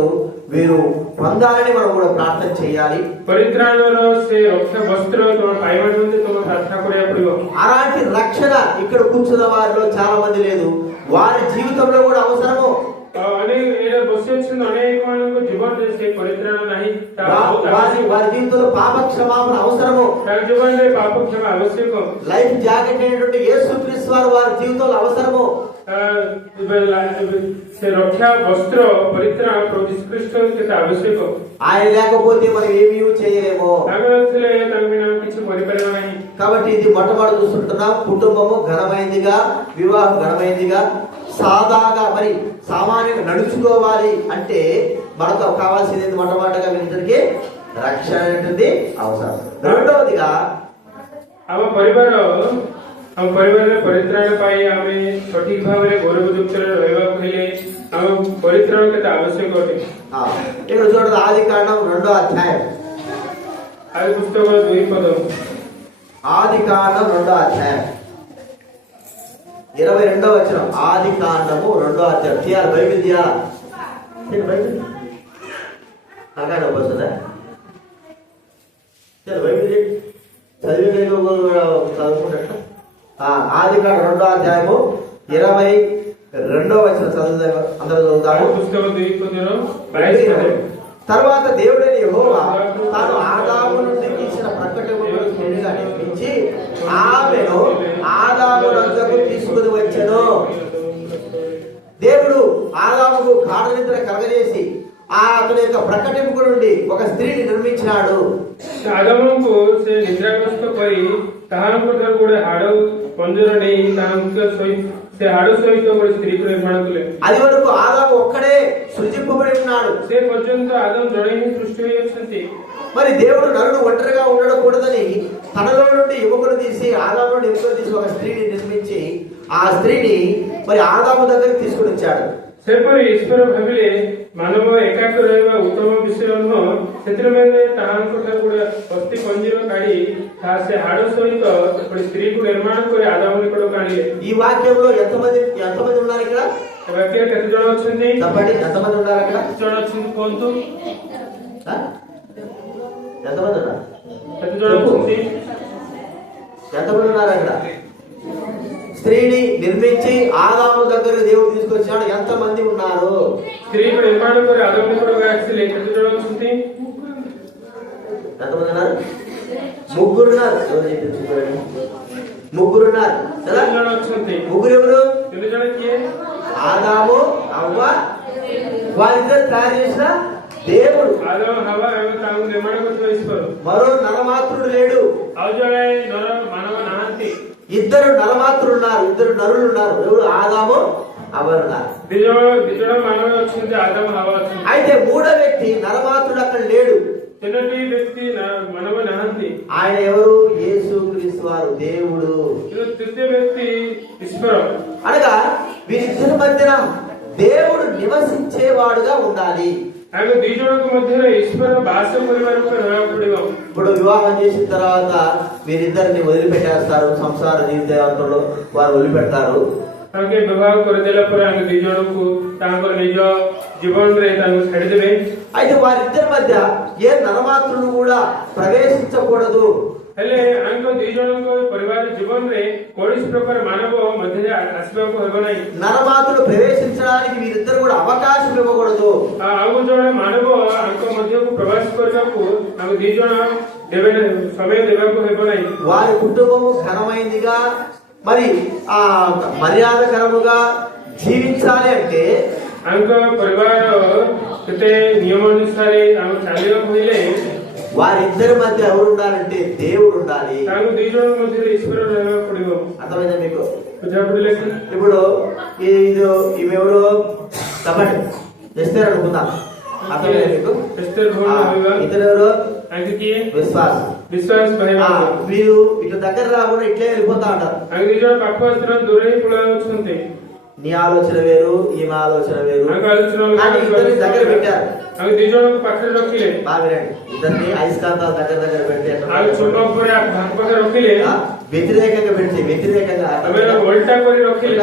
వీరు పొందాలని మనం కూడా ప్రార్థన చేయాలి. పరిత్రాణର ସେ ରକ୍ଷା ବସ୍ତ୍ର ତମ ପାଇବା ନିମନ୍ତେ ତମ ପ୍ରାର୍ଥନା କରିବାକୁ ପଡ଼ିବ। అలాంటి రక్షణ ఇక్కడ కూర్చున్న వారిలో చాలా మంది లేదు. వారి జీవితంలో కూడా అవసరము. ଅନେକ ଏଇଟା ବସି ଅଛନ୍ତି ଅନେକ ମାନଙ୍କ ଜୀବନରେ ସେ ପରିତ୍ରାଣ ନାହିଁ। వారి జీవితంలో పాప క్షమాపణ అవసరము. ତାଙ୍କ ଜୀବନରେ ପାପ କ୍ଷମା ଆବଶ୍ୟକ। లైఫ్ జాకెట్ అయినటువంటి యేసుక్రీస్తు వారి జీవితంలో అవసరము. ସେ ରକ୍ଷା ବସ୍ତ୍ର ପରିତ୍ରାଣ ପ୍ରଭୁ ଯୀଶୁଖ୍ରୀଷ୍ଟ କେତେ ଆବଶ୍ୟକ। ఆయన లేకపోతే మనం ఏమీ చేయలేము. ତାଙ୍କ ନଥିଲେ ତାଙ୍କ ବିନା କିଛି କରିପାରିବା ନାହିଁ। కాబట్టి ఇది మొట్టమొదటి చూస్తుంటున్నాం. కుటుంబము ఘనమైనదిగా, వివాహం ఘనమైనదిగా, సాదాగా మరి సామాన్యంగా నడుచుకోవాలి అంటే మనకు కావాల్సింది మొట్టమొదటిగా వీళ్ళిద్దరికి రక్షణ అనేది అవసరం. రెండవదిగా ଆମ ପରିବାରରେ ପରିତ୍ରାଣ ପାଇଁ ଆମେ ସଠିକ ଭାବରେ ଗୌରବଯୁକ୍ତରେ ରହିବାକୁ ହେଲେ ଆମ ପରିତ୍ରାଣ କେତେ ଆବଶ୍ୟକ ଅଟେ। ఇక్కడ చూడండి, ఆదికాండం 2వ అధ్యాయం. ఆది పుస్తకం 2 ఆదికాండం 2వ అధ్యాయం 22వ వచనం. ఆదికాండము 2వ అధ్యాయం. తీయాలి, బైబిల్ తీయాలి. బైబిల్ అలాగే వస్తుందా? బైబిల్ చదివి చదువుకుంటా. ఆదికాండం 2వ అధ్యాయము 22వ వచనం చదువుతాము. అందరూ చదువుతాము. తర్వాత దేవుడైన యెహోవా తాను ఆదాము నుండి తీసిన ప్రకటనను చెడుగా నిర్మించి ఆమెను ఆదాము వద్దకు తీసుకుని వచ్చెను. దేవుడు ఆదాముకు గాఢ నిద్ర కలగజేసి అతని యొక్క ప్రకటింపు నుండి ఒక స్త్రీని నిర్మించినాడు. ఆదాముకు ସେ ନିଦ୍ରାଗ୍ରସ୍ତ କରି ତାହାଙ୍କ ଠାରୁ ଗୋଟେ ହାଡ଼ ପଞ୍ଜର ନେଇ ସେ ହାଡ଼ ସହିତ ଗୋଟେ ସ୍ତ୍ରୀକୁ ନିର୍ମାଣ କଲେ। అది వరకు ఆదాము ఒక్కడే సృజింపబడి ఉన్నాడు. ସେ ପର୍ଯ୍ୟନ୍ତ ଆଦାମ ଜଣେ ହିଁ ସୃଷ୍ଟି ହୋଇ ଅଛନ୍ତି। మరి దేవుడు నరుడు ఒంటరిగా ఉండకూడదని తనలో నుండి ఎముకలు తీసి ఆదాము నుండి ఎముకలు తీసి ఒక స్త్రీని నిర్మించి ఆ స్త్రీని మరి ఆదాము దగ్గరికి తీసుకుని వచ్చాడు. ସେପରି ଈଶ୍ୱର ଭାବିଲେ ମାନବ ଏକାକ ରହିବା ଉତ୍ତମ ବିଷୟ ନୁହଁ, ସେଥିରେ ତାହାଙ୍କ ଠାରୁ ଗୋଟେ ଅସ୍ଥି ପଞ୍ଜିର କାଢି ସେ ହାଡ଼ ସହିତ ଗୋଟେ ସ୍ତ୍ରୀକୁ ନିର୍ମାଣ କରି ଆଦାମ ନିକଟକୁ ଆଣିଲେ। ఈ వాక్యంలో ఎంతమంది ఉన్నారు ఇక్కడ? ବାକ୍ୟରେ କେତେ ଜଣ ଅଛନ୍ତି? చెప్పండి, ఎంతమంది ఉన్నారు అక్కడ? କେତେ ଜଣ ଅଛନ୍ତି କୁହନ୍ତୁ? ఎంతమంది ఉన్నారు? କେତେ ଜଣ ଅଛନ୍ତି? ఎంతమంది ఉన్నారు అక్కడ? స్త్రీని నిర్మించి ఆదాము దగ్గర దేవుడు తీసుకొచ్చాడు. ఎంతమంది ఉన్నారు? స్త్రీకు నిర్మాణ କରି ଆଦାମ ନିକଟକୁ ଆସିଲେ କେତେ ଜଣ ଅଛନ୍ତି? ఎంతమంది ఉన్నారు? ముగ్గురున్నారు. ఎవరు చెప్పింది? ముగ్గురున్నారు కదా? କେତେ ଜଣ ଅଛନ୍ତି? ముగ్గురు ఎవరు? 3 ଜଣ କିଏ? ఆదాము, అవ్వ, వారిద్దరు తయారు చేసిన దేవుడు. ଆଦାମ ହାୱା ଏବଂ ତାଙ୍କୁ ନିର୍ମାଣ କରିଥିବା ଈଶ୍ୱର। మరో నరమాత్రుడు లేడు. ଆଉ ଜଣେ ନର ମାନବ ନାହାନ୍ତି। ఇద్దరు నరమాత్రులు ఉన్నారు, ఇద్దరు నరులు ఉన్నారు. ఎవరు? ఆదాము, అవ్వ ఉన్నారు. ଦି ଜଣ ମାନବ ଅଛନ୍ତି, ଆଦାମ ହାୱା ଅଛନ୍ତି। అయితే మూడో వ్యక్తి నరమాత్రుడు అక్కడ లేడు. ତିନୋଟି ବ୍ୟକ୍ତି ମାନବ ନାହାନ୍ତି। ఆయన ఎవరు? యేసుక్రీస్తు వారు, దేవుడు. କିନ୍ତୁ ତୃତୀୟ ବ୍ୟକ୍ତି ଈଶ୍ୱର। అనగా వీరిద్దరి మధ్యన దేవుడు నివసించేవాడుగా ఉండాలి. ତାଙ୍କ ଦି ଜଣଙ୍କ ମଧ୍ୟରେ ଈଶ୍ୱର ବାସ କରିବାକୁ ରହିବାକୁ ପଡିବ। ఇప్పుడు వివాహం చేసిన తర్వాత వీరిద్దరిని వదిలిపెట్టేస్తారు. సంసార జీవితంలో వారు వదిలిపెడతారు. ତାଙ୍କେ ବିବାହ କରିଦେଲା ପରେ ଆମେ ଦି ଜଣଙ୍କୁ ତାଙ୍କର ନିଜ ଜୀବନରେ ତାଙ୍କୁ ଛାଡିଦେବେ। అయితే వారిద్దరి మధ్య ఏ నరమాత్రులు కూడా ప్రవేశించకూడదు. ହେଲେ ଆଙ୍କ ଦି ଜଣଙ୍କ ପରିବାର ଜୀବନରେ କୌଣସି ପ୍ରକାର ମାନବ ମଧ୍ୟରେ ଆସିବାକୁ ହେବ ନାହିଁ। నరమాత్రులు ప్రవేశించడానికి వీరిద్దరు కూడా అవకాశం ఇవ్వకూడదు. ଆଉ ଜଣେ ମାନବ ଆଙ୍କ ମଧ୍ୟକୁ ପ୍ରବେଶ କରିବାକୁ ଆମ ଦି ଜଣ ସମୟ ଦେବାକୁ ହେବ ନାହିଁ। వారి కుటుంబము ఘనమైనదిగా మరి మర్యాదకరముగా జీవించాలి అంటే ଆଙ୍କ ପରିବାର କେତେ ନିୟମ ଅନୁସାରେ ଆମେ ଚାଲିବାକୁ ହେଲେ వారిద్దరి మధ్య ఎవరు ఉండాలంటే దేవుడు ఉండాలి. ତାଙ୍କୁ ଦି ଜଣଙ୍କ ମଧ୍ୟରେ ଈଶ୍ୱର ରହିବାକୁ ପଡିବ। అర్థమైందా మీకు? ବୁଝାପଡ଼ିଲେ କି? ఇప్పుడు ఈమెవరు? చెప్పండి, ఎస్తేర్ అనుకుందాం. అర్థమైందా మీకు? ఇతరు ఎవరు? ତାଙ୍କେ କିଏ? విశ్వాస. ଭାଇ మీరు ఇట్లా దగ్గర రాకుండా ఇట్లే వెళ్ళిపోతా ఉంటారు. ତାଙ୍କ ଦି ଜଣ ପାଖ ଆସିଥିବା ଦୂରେଇ ପଳାଉଛନ୍ତି। నీ ఆలోచన వేరు, ఈమె ఆలోచన వేరు. ତାଙ୍କ ଆଲୋଚନା కానీ ఇద్దరిని దగ్గర పెట్టారు. ତାଙ୍କ ଦି ଜଣଙ୍କୁ ପାଖରେ ରଖିଲେ। బావిరండి, ఇద్దరిని అయస్కాంతాలు దగ్గర దగ్గర పెట్టారు. ଆଉ ଚୁମ୍ବକ ପରେ ତାଙ୍କ ପାଖରେ ରଖିଲେ। వ్యతిరేకంగా పెడితే వ్యతిరేకంగా ଓଲଟା କରି ରଖିଲେ।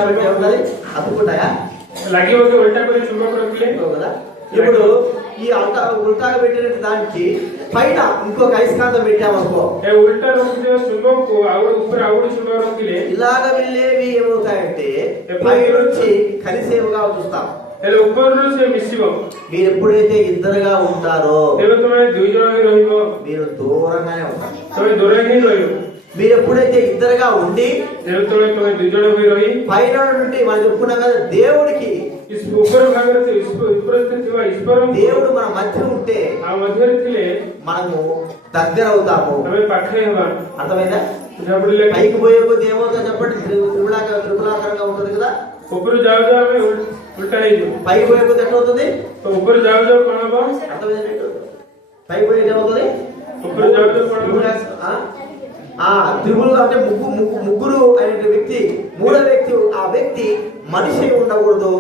అతుకుంటాయా? ଲାଗିବ କି ଓଲଟା କରି ଚୁମ୍ବକ ରଖିଲେ కదా? ఇప్పుడు ఈ ఉల్టాగా పెట్టిన దానికి పైన ఇంకొక అయస్కాంతం పెట్టామనుకో, ఉల్టా రొక్కిన చుంబకు ଉପରେ ଆଉ ଗୋଟେ ଚୁମ୍ବକ ରଖିଲେ ఇలాగ వెళ్ళేవి ఏమవుతాయంటే పై నుంచి కలిసేవిగా చూస్తాం. ହେଲେ ଉପରରୁ ସେ ମିଶିବ। మీరు ఎప్పుడైతే ఇద్దరుగా ఉంటారో ତେବେ ତମେ ଦୁଇ ଜଣ ହିଁ ରହିବ, మీరు దూరంగానే ఉంటారు. ତମେ ଦୂରରେ ହିଁ ରହିବ। మీరు ఎప్పుడైతే ఇద్దరుగా ఉండి ଯେତେବେଳେ ତମେ ଦୁଇ ଜଣ ହୋଇ ରହି పైన నుండి మనం చెప్పుకున్నాం కదా, దేవుడికి ଉପର ଭାଗରେ ଥିବା ଈଶ୍ୱର దేవుడు మన మధ్య ఉంటే ఆ ମଧ୍ୟରେ ଥିଲେ మనము దగ్గర అవుతాము. ତମେ ପାଖରେ ହେବା। అర్థమైందా? ବୁଝାପଡ଼ିଲେ? పైకి పోయే కొద్ది ఏమవుతుందో చెప్పండి, త్రిపులాకారంగా ఉంటుంది కదా. ଉପରୁ ଯାଉ ଯାଉ ଆମେ ଉల్టా ହେଇଯିବ। పైకి పోయే కొద్ది ఎట్లా అవుతుంది? ଉପରୁ ଯାଉ ଯାଉ କଣ ହବ? అర్థమైందా? పైకి పోయే ఏమవుతుంది? ଉପରୁ ଯାଉ ଯାଉ କଣ ହବ? త్రిపులు అంటే ముగ్గురు అనే వ్యక్తి, మూడో వ్యక్తి, ఆ వ్యక్తి మనిషి ఉండకూడదు,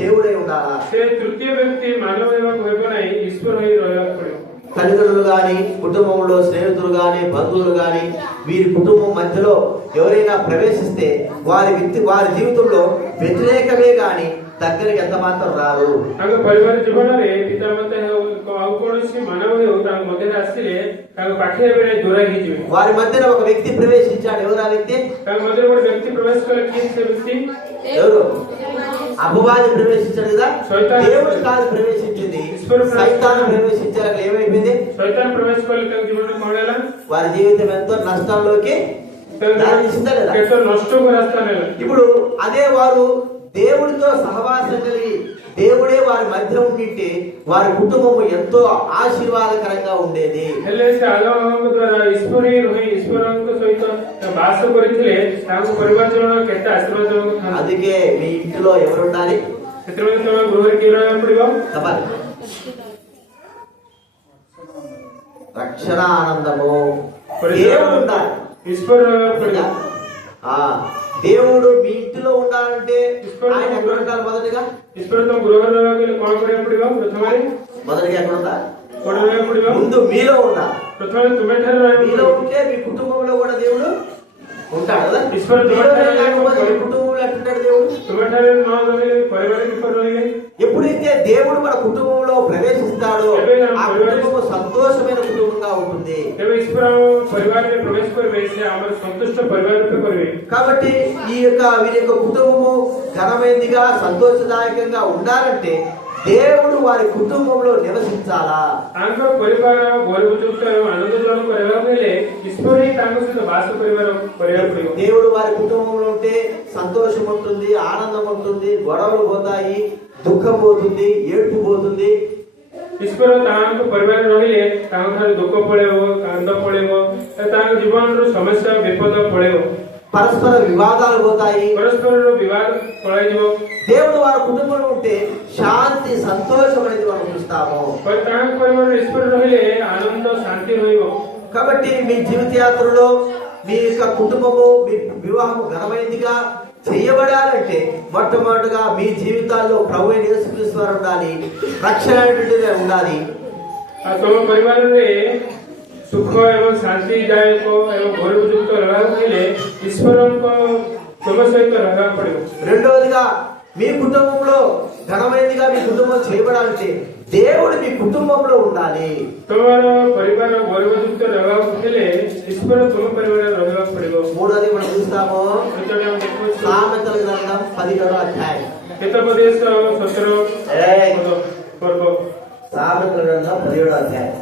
దేవుడే ఉండాలా. తృతీయ వ్యక్తి మానవ ହେବ ନାହିଁ, ଈଶ୍ୱର ହୋଇ ରହିବାକୁ ପଡ଼ିବ। తల్లిదండ్రులు గాని, కుటుంబంలో స్నేహితులు గాని, బంధువులు గాని, వీరి కుటుంబం మధ్యలో ఎవరైనా ప్రవేశిస్తే వారి జీవితంలో వ్యతిరేకమే గాని దగ్గరికి ఎంత మాత్రం రారు. ତାଙ୍କ ପରିବାର ଜୀବନରେ ପିତାମାତା ହେଉ ଆଉ କୌଣସି ମାନବ ହେଉ ତାଙ୍କ ମଧ୍ୟରେ ଆସିଲେ ତାଙ୍କ ପାଖରେ ଏବେ ନାହିଁ, ଦୂର ହେଇଯିବେ। వారి మధ్యన ఒక వ్యక్తి ప్రవేశించాడు. ఎవరు ఆ వ్యక్తి? ତାଙ୍କ ମଧ୍ୟରେ ଗୋଟେ ବ୍ୟକ୍ତି ପ୍ରବେଶ କଲେ। କିଏ ସେ ବ୍ୟକ୍తి? ఎవరు? అపవాది ప్రవేశించాడు కదా, దేవుడు కాదు ప్రవేశించింది, సైతాను ప్రవేశించారు. అక్కడ ఏమైపోయింది? సైతాన్ ప్రవేశ కలి తన జీవనం కౌన్ ହେଲା? వారి జీవితం ఎంతో నష్టాల్లోకి దారితీసిందా లేదా? నష్టం రాస్తానే. ఇప్పుడు అదే వారు దేవుడితో సహవాసం కలిగి దేవుడే వారి మధ్య ఉండింటే వారి కుటుంబం ఎంతో ఆశీర్వాదకరంగా ఉండేది. ହେଲେ ସେ ଆଲୋକଙ୍କ ଦ୍ୱାରା ଈଶ୍ୱର ହିଁ ରହି ଈଶ୍ୱରଙ୍କ ସହିତ ବାସ କରିଥିଲେ ତାଙ୍କ ପରିବାର ଜଣ କେତେ ଆଶୀର୍ବାଦଜନକ ଥାନ୍ତି। అందుకే మీ ఇంటిలో ఎవరు ఉండాలి? ସେଥିପାଇଁ ତମ ଗୃହରେ କିଏ ରହିବାକୁ ପଡ଼ିବ? చెప్పాలి. రక్షణ ఆనందము దేవుడు ఉండాలి. ଈଶ୍ୱର ରହିବାକୁ ପଡ଼ିବ। దేవుడు మీ ఇంటిలో ఉండాలంటే ఆయన ఎక్కడ ఉండాలి? మొదటిగా మొదటిగా ఎక్కడ ఉండాలి? ముందు మీలో ఉండాలి. మీలో ఉంటే మీ కుటుంబంలో కూడా దేవుడు ఉంటాడు కదా. కుటుంబంలో ఎట్లుంటాడు దేవుడు? ఎప్పుడైతే దేవుడు మన కుటుంబంలో ప్రవేశిస్తాడో ఆ కుటుంబం సంతోషమైన కుటుంబంగా ఉంటుంది. కాబట్టి వీరి యొక్క కుటుంబము ఘనమైనదిగా సంతోషదాయకంగా ఉండాలంటే దేవుడు వారి కుటుంబంలో నివసించాలా? దేవుడు వారి కుటుంబంలో ఉంటే సంతోషం ఉంటుంది, ఆనందం ఉంటుంది, గొడవలు పోతాయి, దుఃఖం పోతుంది, ఏడుపు పోతుంది. ଈଶ୍ୱର ତାଙ୍କ ପରିବାର ରହିଲେ ତାଙ୍କ ଠାରୁ ଦୁଃଖ ପଳେଇବ, କାନ୍ଦ ପଳେଇବ, ତାଙ୍କ ଜୀବନରୁ ସମସ୍ୟା ବିପଦ ପଳେଇବ, పరస్పర వివాదాలు పోతాయి, పరస్పర వివాద పଳେଇଯିବ. దేవుడు వారి కుటుంబంలో ఉంటే శాంతి సంతోషం అనేది మనం చూస్తాము. ତାଙ୍କ ପରିବାରରେ ଈଶ୍ୱର ରହିଲେ ଆନନ୍ଦ ଶାନ୍ତି ରହିବ. కాబట్టి మీ జీవిత యాత్రలో మీ యొక్క కుటుంబము మీ వివాహము ఘనమైనదిగా చేయబడాలంటే మొట్టమొదటిగా మీ జీవితాల్లో ప్రభు అయిన యేసుక్రీస్తు వారు ఉండాలి, రక్షణ ఉండాలి. ତମ ପରିବାରରେ ସୁଖ ଏବଂ ଶାନ୍ତିଦାୟକ ଏବଂ ଗୌରବଯୁକ୍ତ ରହିବାକୁ ହେଲେ ଈଶ୍ୱରଙ୍କ ତୁମ ସହିତ ରହିବାକୁ ପଡ଼ିବ. రెండవదిగా మీ కుటుంబంలో ఘనమైనదిగా మీ కుటుంబం చేయబడాలంటే దేవుడు మీ కుటుంబంలో ఉండాలి. ତମର ପରିବାର ଗୌରବଯୁକ୍ତ ରହିବାକୁ ହେଲେ ଈଶ୍ୱର ତୁମ ପରିବାରରେ ରହିବାକୁ ପଡ଼ିବ. మూడవది మనం చూస్తాము సామెతల గ్రంథం 17వ అధ్యాయం. హితోపదేశ 17 పర్వ. సామెతల గ్రంథం 17వ అధ్యాయం.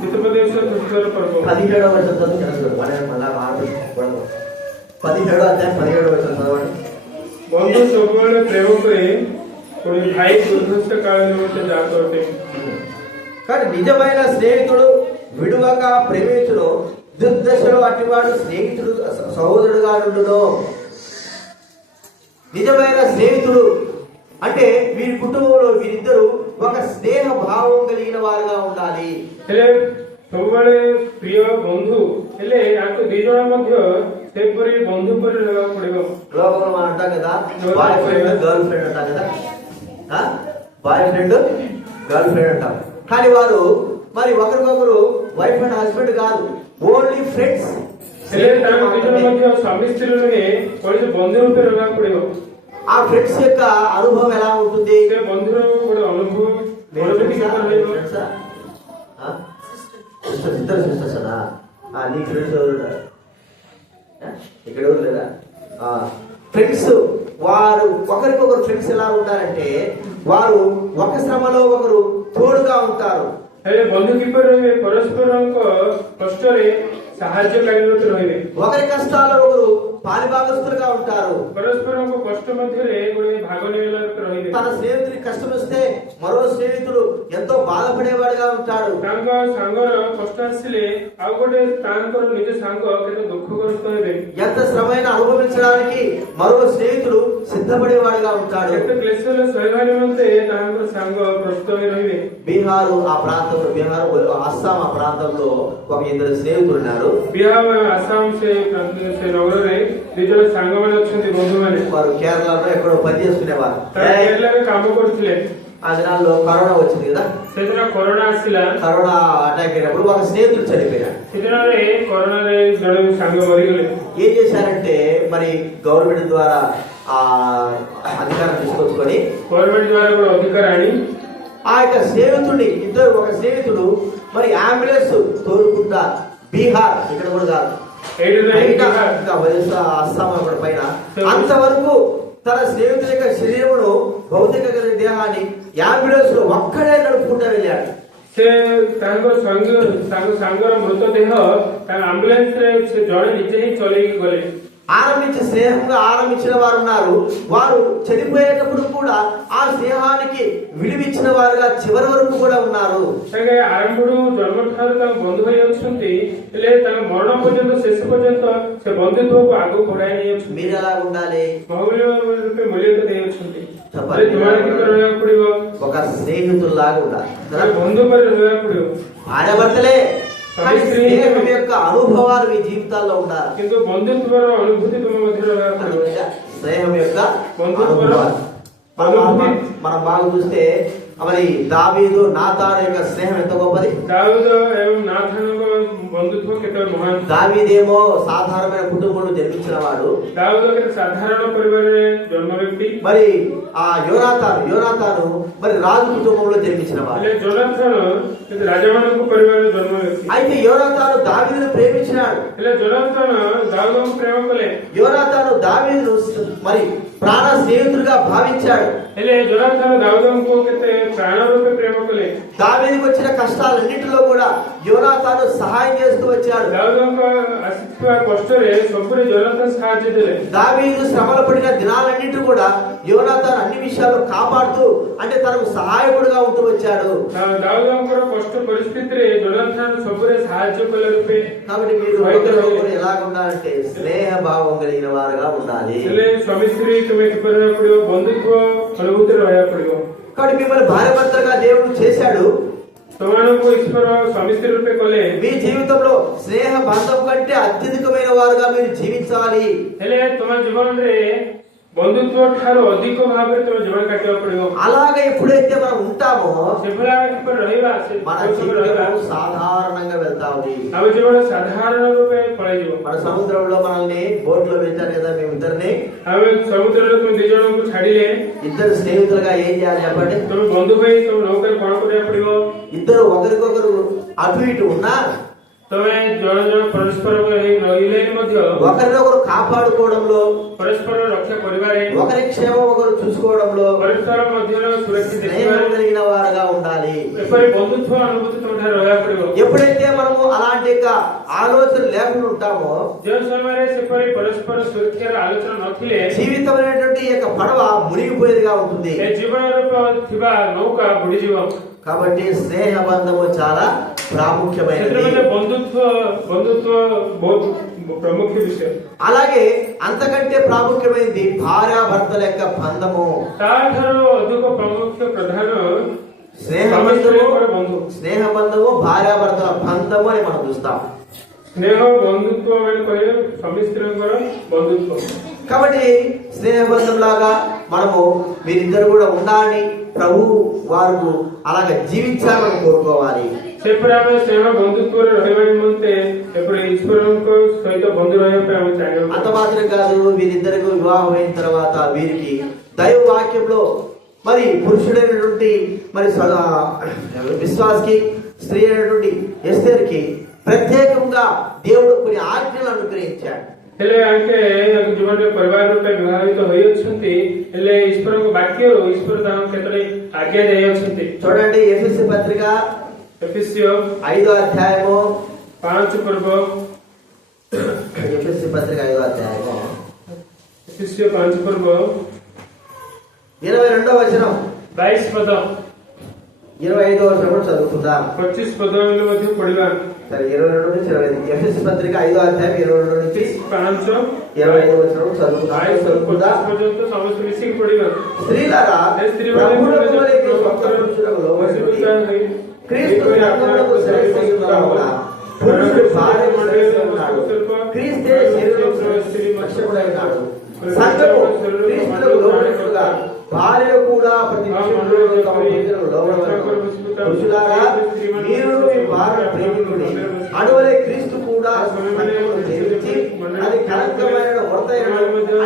హితోపదేశ 17 పర్వ. 17వ వచనం చదువుతాను. మళ్ళా మాట్లాడుకోవడం. 17వ అధ్యాయం 17వ వచనం చదవండి. ବନ୍ଧୁ ସବୁବେଳେ ପ୍ରେମ କରେ, ପୁଣି ଭାଇ ଦୁର୍ଦ୍ଦଶ କାଳରେ ମଧ୍ୟ ଯାହା କରତେ. కానీ నిజమైన స్నేహితుడు విడువక ప్రేమించును, దుర్దశలో అటివాడు స్నేహితుడు సహోదరుడుగా నుండును. నిజమైన స్నేహితుడు అంటే వీరి కుటుంబంలో వీరిద్దరూ ఒక స్నేహ భావం కలిగిన వారుగా ఉండాలి. ହେଲେ ସବୁବେଳେ ପ୍ରିୟ ବନ୍ଧୁ ହେଲେ ୟାଙ୍କ ଦି ଜଣ ମଧ୍ୟ ସେପରି ବନ୍ଧୁ ପରି ରହିବାକୁ ପଡ଼ିବ. లోకంలో మనం అంటాం కదా బాయ్ ఫ్రెండ్ గర్ల్ ఫ్రెండ్ అంటాం కదా, బాయ్ ఫ్రెండ్ గర్ల్ ఫ్రెండ్ అంటాం. కానీ వారు మరి ఒకరికొకరు వైఫ్ అండ్ హస్బెండ్ కాదు, ఓన్లీ ఫ్రెండ్స్. ହେଲେ ତାଙ୍କ ଦି ଜଣ ମଧ୍ୟ ସ୍ୱାମୀ ସ୍ତ୍ରୀ ନୁହେଁ, କୌଣସି ବନ୍ଧୁ ରୂପେ ରହିବାକୁ ପଡ଼ିବ. ఆ ఫ్రెండ్స్ యొక్క అనుభవం ఎలా ఉంటుంది? ସେ ବନ୍ଧୁର ଗୋଟେ ଅନୁଭବ ఇద్దరు సిస్టర్స్ అనా? నీ ఫ్రెండ్స్ ఎవరు ఇక్కడ ఎవరు లేదా? ఫ్రెండ్స్ వారు ఒకరికొకరు ఫ్రెండ్స్ ఎలా ఉంటారంటే వారు ఒక శ్రమలో ఒకరు తోడుగా ఉంటారు. ହେଲେ ବନ୍ଧୁ କିପରି ରହିବେ? ପରସ୍ପରଙ୍କ କଷ୍ଟରେ ସାହାଯ୍ୟକାରୀ ରୂପେ ରହିବେ. ఒకరి కష్టాల్లో ఒకరు పాలిభాగస్తులుగా ఉంటారు. పరస్పరଙ୍କ କଷ୍ଟ ମଧ୍ୟରେ ଗୋଟେ ଭାଗ ନେଲା ରୂପେ ରହିବେ. తన స్నేహితుడికి కష్టం వస్తే మరో స్నేహితుడు ఎంతో బాధపడేవాడుగా ఉంటాడు. ତାଙ୍କ ସାଙ୍ଗର କଷ୍ଟ ଆସିଲେ ଆଉ ଗୋଟେ ତାଙ୍କର ନିଜ ସାଙ୍ଗ କେତେ ଦୁଃଖଗ୍ରସ୍ତ ହେବେ. ఎంత శ్రమైనా అనుభవించడానికి మరో స్నేహితుడు సిద్ధపడేవాడుగా ఉంటాడు. କେତେ କ୍ଲେଶରେ ସହିବା ନିମନ୍ତେ ତାଙ୍କର ସାଙ୍ଗ ପ୍ରସ୍ତୁତ ହୋଇ ରହିବେ. బీహారు ఆ ప్రాంతంలో, బీహారు అస్సాం ఆ ప్రాంతంలో ఒక ఇద్దరు స్నేహితులు ఉన్నారు. ବିହାର ଆସାମ ସେ ନଗରରେ ଦି ଜଣ ସାଙ୍ଗମାନେ ଅଛନ୍ତି, ବନ୍ଧୁମାନେ. వారు కేరళలో ఎక్కడో పనిచేసుకునేవారు. కేరళରେ କାମ କରୁଥିଲେ. ఆ దినాల్లో కరోనా వచ్చింది కదా, ସେଦିନ କରୋନା ଆସିଲା. కరోనా అటాక్ అయినప్పుడు ఒక స్నేహితుడు చనిపోయాడు. ସେଦିନରେ କରୋନାରେ ଜଣେ ସାଙ୍ଗ మరిగଲେ. ఏం చేశారంటే మరి గవర్నమెంట్ ద్వారా ఆ అధికారం తీసుకొచ్చుకొని గవర్నమెంట్ ద్వారా కూడా అధికారం అని ఆ యొక్క స్నేహితుడిని ఒక స్నేహితుడు మరి అంబులెన్స్ తోలుకుంటా బీహార్, ఇక్కడ కూడా కాదు అస్సాం అక్కడ పైన అంతవరకు తన స్నేహితుల యొక్క శరీరమును భౌతిక దేహాన్ని అంబులెన్స్ లో ఒక్కడే నడుపుకుంటా వెళ్ళాడు. ସେ ତାଙ୍କ ସାଙ୍ଗର ମୃତଦେହ ତାଙ୍କ ଆମ୍ବୁଲାନ୍ସ ରେ ସେ ଜଣେ ନିଜେ ହିଁ ଚଲେଇକି ଗଲେ. ఆరంభించి స్నేహంగా ఆరంభించిన వారు ఉన్నారు. వారు చనిపోయేటప్పుడు కూడా ఆ స్నేహానికి విలువిచ్చిన వారుగా చివరి వరకు కూడా ఉన్నారు. ఆరంభుడు జన్మଠାରୁ ତାଙ୍କ ବନ୍ଧୁ ହୋଇ ଅଛନ୍ତି, ହେଲେ ତାଙ୍କ ମରଣ ପର୍ଯ୍ୟନ୍ତ ଶେଷ ପର୍ଯ୍ୟନ୍ତ ସେ ବନ୍ଧୁତ୍ୱକୁ ଆଗକୁ ବଢାଇ ନେଇ ଅଛନ୍ତି. మీరు ఎలా ఉండాలి? ମୌଲ୍ୟ ରୂପେ ମୂଲ୍ୟତା ଦେଇ ଅଛନ୍ତି. ତୁମର କିପରି ରହିବାକୁ ପଡିବ? ఒక స్నేహితుల్లాగా ఉండాలి, ବନ୍ଧୁ ପରି ରହିବାକୁ ପଡିବ. భార్యాభర్తలే ସ୍ୱାମୀ ସ୍ତ୍ରୀ స్నేహం యొక్క అనుభవాలు మీ జీవితాల్లో ఉండాలి. କିନ୍ତୁ ବନ୍ଧୁତ୍ୱର ଅନୁଭୂତି ତୁମ ମଧ୍ୟରେ ରହିବାକୁ ପଡ଼ିବ. స్నేహం యొక్క బంధుత్వర మనం బాగా చూస్తే మరి దావీదు నాతాను యొక్క స్నేహం ఎంత గొప్పది. దావీదు ଏବଂ నాథానଙ୍କ ବନ୍ଧୁତ୍ୱ କେତେ ମହାନ. దావీదేమో సాధారణమైన కుటుంబంలో జన్మించిన వాడు. దావీదు ଏକ ସାଧାରଣ ପରିବାରରେ ଜନ୍ମ ବ୍ୟକ୍ତି. మరి ఆ యోనాతాను మరి రాజు కుటుంబంలో జన్మించిన వాడు. ହେଲେ ଜୋନାଥନ ରାଜାମାନଙ୍କ ପରିବାରରେ ଜନ୍ମ ବ୍ୟକ୍ତି. అయితే యోనాతాను దావీదును ప్రేమించినాడు. ହେଲେ ଜୋନାଥନ ଦାଉଦଙ୍କୁ ପ୍ରେମ କଲେ. యోనాతాను దావీదును మరి ప్రాణ స్నేహితుడిగా భావించాడు. ହେଲେ ଜୋନାଥନ ଦାଉଦଙ୍କୁ କେତେ ପ୍ରାଣ ରୂପେ ପ୍ରେମ କଲେ. దావీదుకు వచ్చిన కష్టాలన్నిటిలో కూడా యోనాతాను సహాయం చేస్తూ వచ్చాడు. ଦାଉଦଙ୍କ ଆସିଥିବା କଷ୍ଟରେ ସବୁରେ ଜୋନାଥନ ସାହାଯ୍ୟ ଦେଲେ. దావీదు శ్రమలు పడిన దినాలన్నిటి కూడా యోనాతాను అన్ని విషయాల్లో కాపాడుతూ అంటే తనకు సహాయకుడిగా ఉంటూ వచ్చాడు. ଦାଉଦଙ୍କର କଷ୍ଟ ପରିସ୍ଥିତିରେ ଜୋନାଥନ ସବୁରେ ସାହାଯ୍ୟ କଲେ ରୂପେ. కాబట్టి మీరు ఒకరినొకరు ఎలాగ ఉండాలంటే స్నేహ భావం కలిగిన వారుగా ఉండాలి. ହେଲେ ସ୍ୱାମୀ ସ୍ତ୍ରୀ ତୁମେ କିପରି ରହିବାକୁ ପଡ଼ିବ? ବନ୍ଧୁତ୍ୱ ଅନୁଭୂତିରେ ରହିବାକୁ ପଡ଼ିବ. కాబట్టి మిమ్మల్ని భార్యాభర్తలుగా దేవుడు చేశాడు. ତୁମମାନଙ୍କୁ ଈଶ୍ୱର ସ୍ୱାମୀ ସ୍ତ୍ରୀ ରୂପେ କଲେ. మీ జీవితంలో స్నేహ బంధం కంటే అత్యధికమైన వారుగా మీరు జీవించాలి. ହେଲେ ତୁମ ଜୀବନରେ ବନ୍ଧୁତ୍ୱ ଠାରୁ ଅଧିକ ଭାବରେ ତୁମ ଜୀବନ କାଟିବାକୁ ପଡ଼ିବ. అలాగే ఎప్పుడైతే మనం ఉంటామో ସେଭଳିଆ କିପରି ରହିବା మన జీవితం సాధారణంగా వెళ్తా ఉంది. ଆମ ଜୀବନ ସାଧାରଣ ରୂପେ ପଳାଇଯିବ. మన సముద్రంలో మనల్ని బోట్లో వెళ్తారు కదా, మేము ఇద్దరిని ଆମେ ସମୁଦ୍ରରେ ତୁମେ ଦି ଜଣଙ୍କୁ ଛାଡ଼ିଲେ ఇద్దరు స్నేహితులుగా ఏం చేయాలి చెప్పండి? ତୁମେ ବନ୍ଧୁ ଭାଇ ତୁମ ନୌକାରେ କଣ କରିବାକୁ ପଡ଼ିବ? ఇద్దరు ఒకరికొకరు అటు ఇటు ఉన్నా ତୁମେ ଜଣ ଜଣ ପରସ୍ପର ରହିଲେ ମଧ୍ୟ ఒకరినొకరు కాపాడుకోవడంలో, ପରସ୍ପର ରକ୍ଷା କରିବାରେ, ఒకరి క్షేమం ఒకరు చూసుకోవడంలో ପରସ୍ପର ମଧ୍ୟରେ ସୁରକ୍ଷିତ స్నేహం ଦେଖିବାରେ కలిగిన వారుగా ఉండాలి. ଏପରି ବନ୍ଧୁତ୍ୱ ଅନୁଭୂତି ତୁମଠାରେ ରହିବାକୁ ପଡ଼ିବ. ఎప్పుడైతే మనము అలాంటి ఆలోచన లేకుండా ఉంటామో ଯେଉଁ ସମୟରେ ସେପରି ପରସ୍ପର ସୁରକ୍ଷାର ଆଲୋଚନା ନଥିଲେ జీవితం అనేటువంటి ఈ యొక్క పడవ మునిగిపోయేదిగా ఉంటుంది. ଏ ଜୀବନରେ ଥିବା ନୌକା ବୁଡ଼ିଯିବ. కాబట్టి స్నేహ బంధము చాలా ప్రాముఖ్యమైనది. ବନ୍ଧୁତ୍ୱ ବହୁତ ପ୍ରମୁଖ ବିଷୟ. అలాగే అంతకంటే ప్రాముఖ్యమైనది భార్యాభర్తల యొక్క బంధము. ତାଠାରୁ ଅଧିକ ପ୍ରମୁଖ ପ୍ରଧାନ స్నేహ బంధము భార్యాభర్తల బంధము అని మనం చూస్తాం. స్నేహ బంధుత్వ అని କହିଲେ ସ୍ୱାମୀ ସ୍ତ୍ରୀଙ୍କର ବନ୍ଧୁତ୍ୱ. కాబట్టి స్నేహ బంధం లాగా మనము మీరిద్దరు కూడా ఉండాలని ప్రభు వారు అలాగ జీవించాలని కోరుకోవాలి. ସେପରି ଆମେ ସ୍ନେହ ବନ୍ଧୁତ୍ୱରେ ରହିବା ନିମନ୍ତେ ଏପରି ଈଶ୍ୱରଙ୍କ ସହିତ ବନ୍ଧୁ ରହିବା ପାଇଁ ଆମେ ଚାହିଁବା. అంత మాత్రం కాదు, వీరిద్దరికి వివాహం అయిన తర్వాత వీరికి దైవ వాక్యంలో మరి పురుషుడైనటువంటి మరి విశ్వాసకి, స్త్రీ అయినటువంటి ఎస్తేర్కి ప్రత్యేకంగా దేవుడు కొన్ని ఆజ్ఞలు అనుగ్రహించాడు. ହେଲେ ଆଙ୍କେ ଜୀବନରେ ପରିବାର ରୂପେ ବିବାହିତ ହୋଇଅଛନ୍ତି. ହେଲେ ଈଶ୍ୱରଙ୍କ ବାକ୍ୟରୁ ଈଶ୍ୱର ତାଙ୍କୁ କେତୋଟି ଆଜ୍ଞା ଦେଇଅଛନ୍ତି. చూడండి, ఎఫెసీ పత్రిక ఎఫెసీୟ 5వ అధ్యాయము 5 పర్వ ఎఫెసీ పత్రిక 5వ అధ్యాయము ఎఫెసీୟ 5 పర్వ 22వ వచనం 22 పద 25వ వచనం కూడా చదువుకుందాం. 25 పదములు ମଧ୍ୟ పଢିବା. సరే, 22 నుంచి 25. ఎఫెసీ పత్రిక 5వ అధ్యాయం 22 నుంచి 5 25వ వచనం చదువుకుందాం. పర్যন্ত ସମସ୍ତେ ମିଶିକି ପଢିବା. స్త్రీలారా ప్రభువులకు వలె మీ సొంత పురుషులకు లోబడి క్రీస్తు సంఘమునకు శ్రేష్ఠుడగున పురుషుడు భార్యకు శ్రేష్ఠుడన్నాడు. క్రీస్తే శరీరమునకు రక్షకుడైనాడు. సంఘము క్రీస్తులకు లోబడినట్లుగా భార్యలు కూడా ప్రతి విషయంలో తమ భర్తలకు లోబడవలెను. పురుషులారా మీరు మీ భార్యను ప్రేమించుడి. అటువలే క్రీస్తు కూడా సంఘమును ప్రేమించి అది కళంకమైన వర్తయను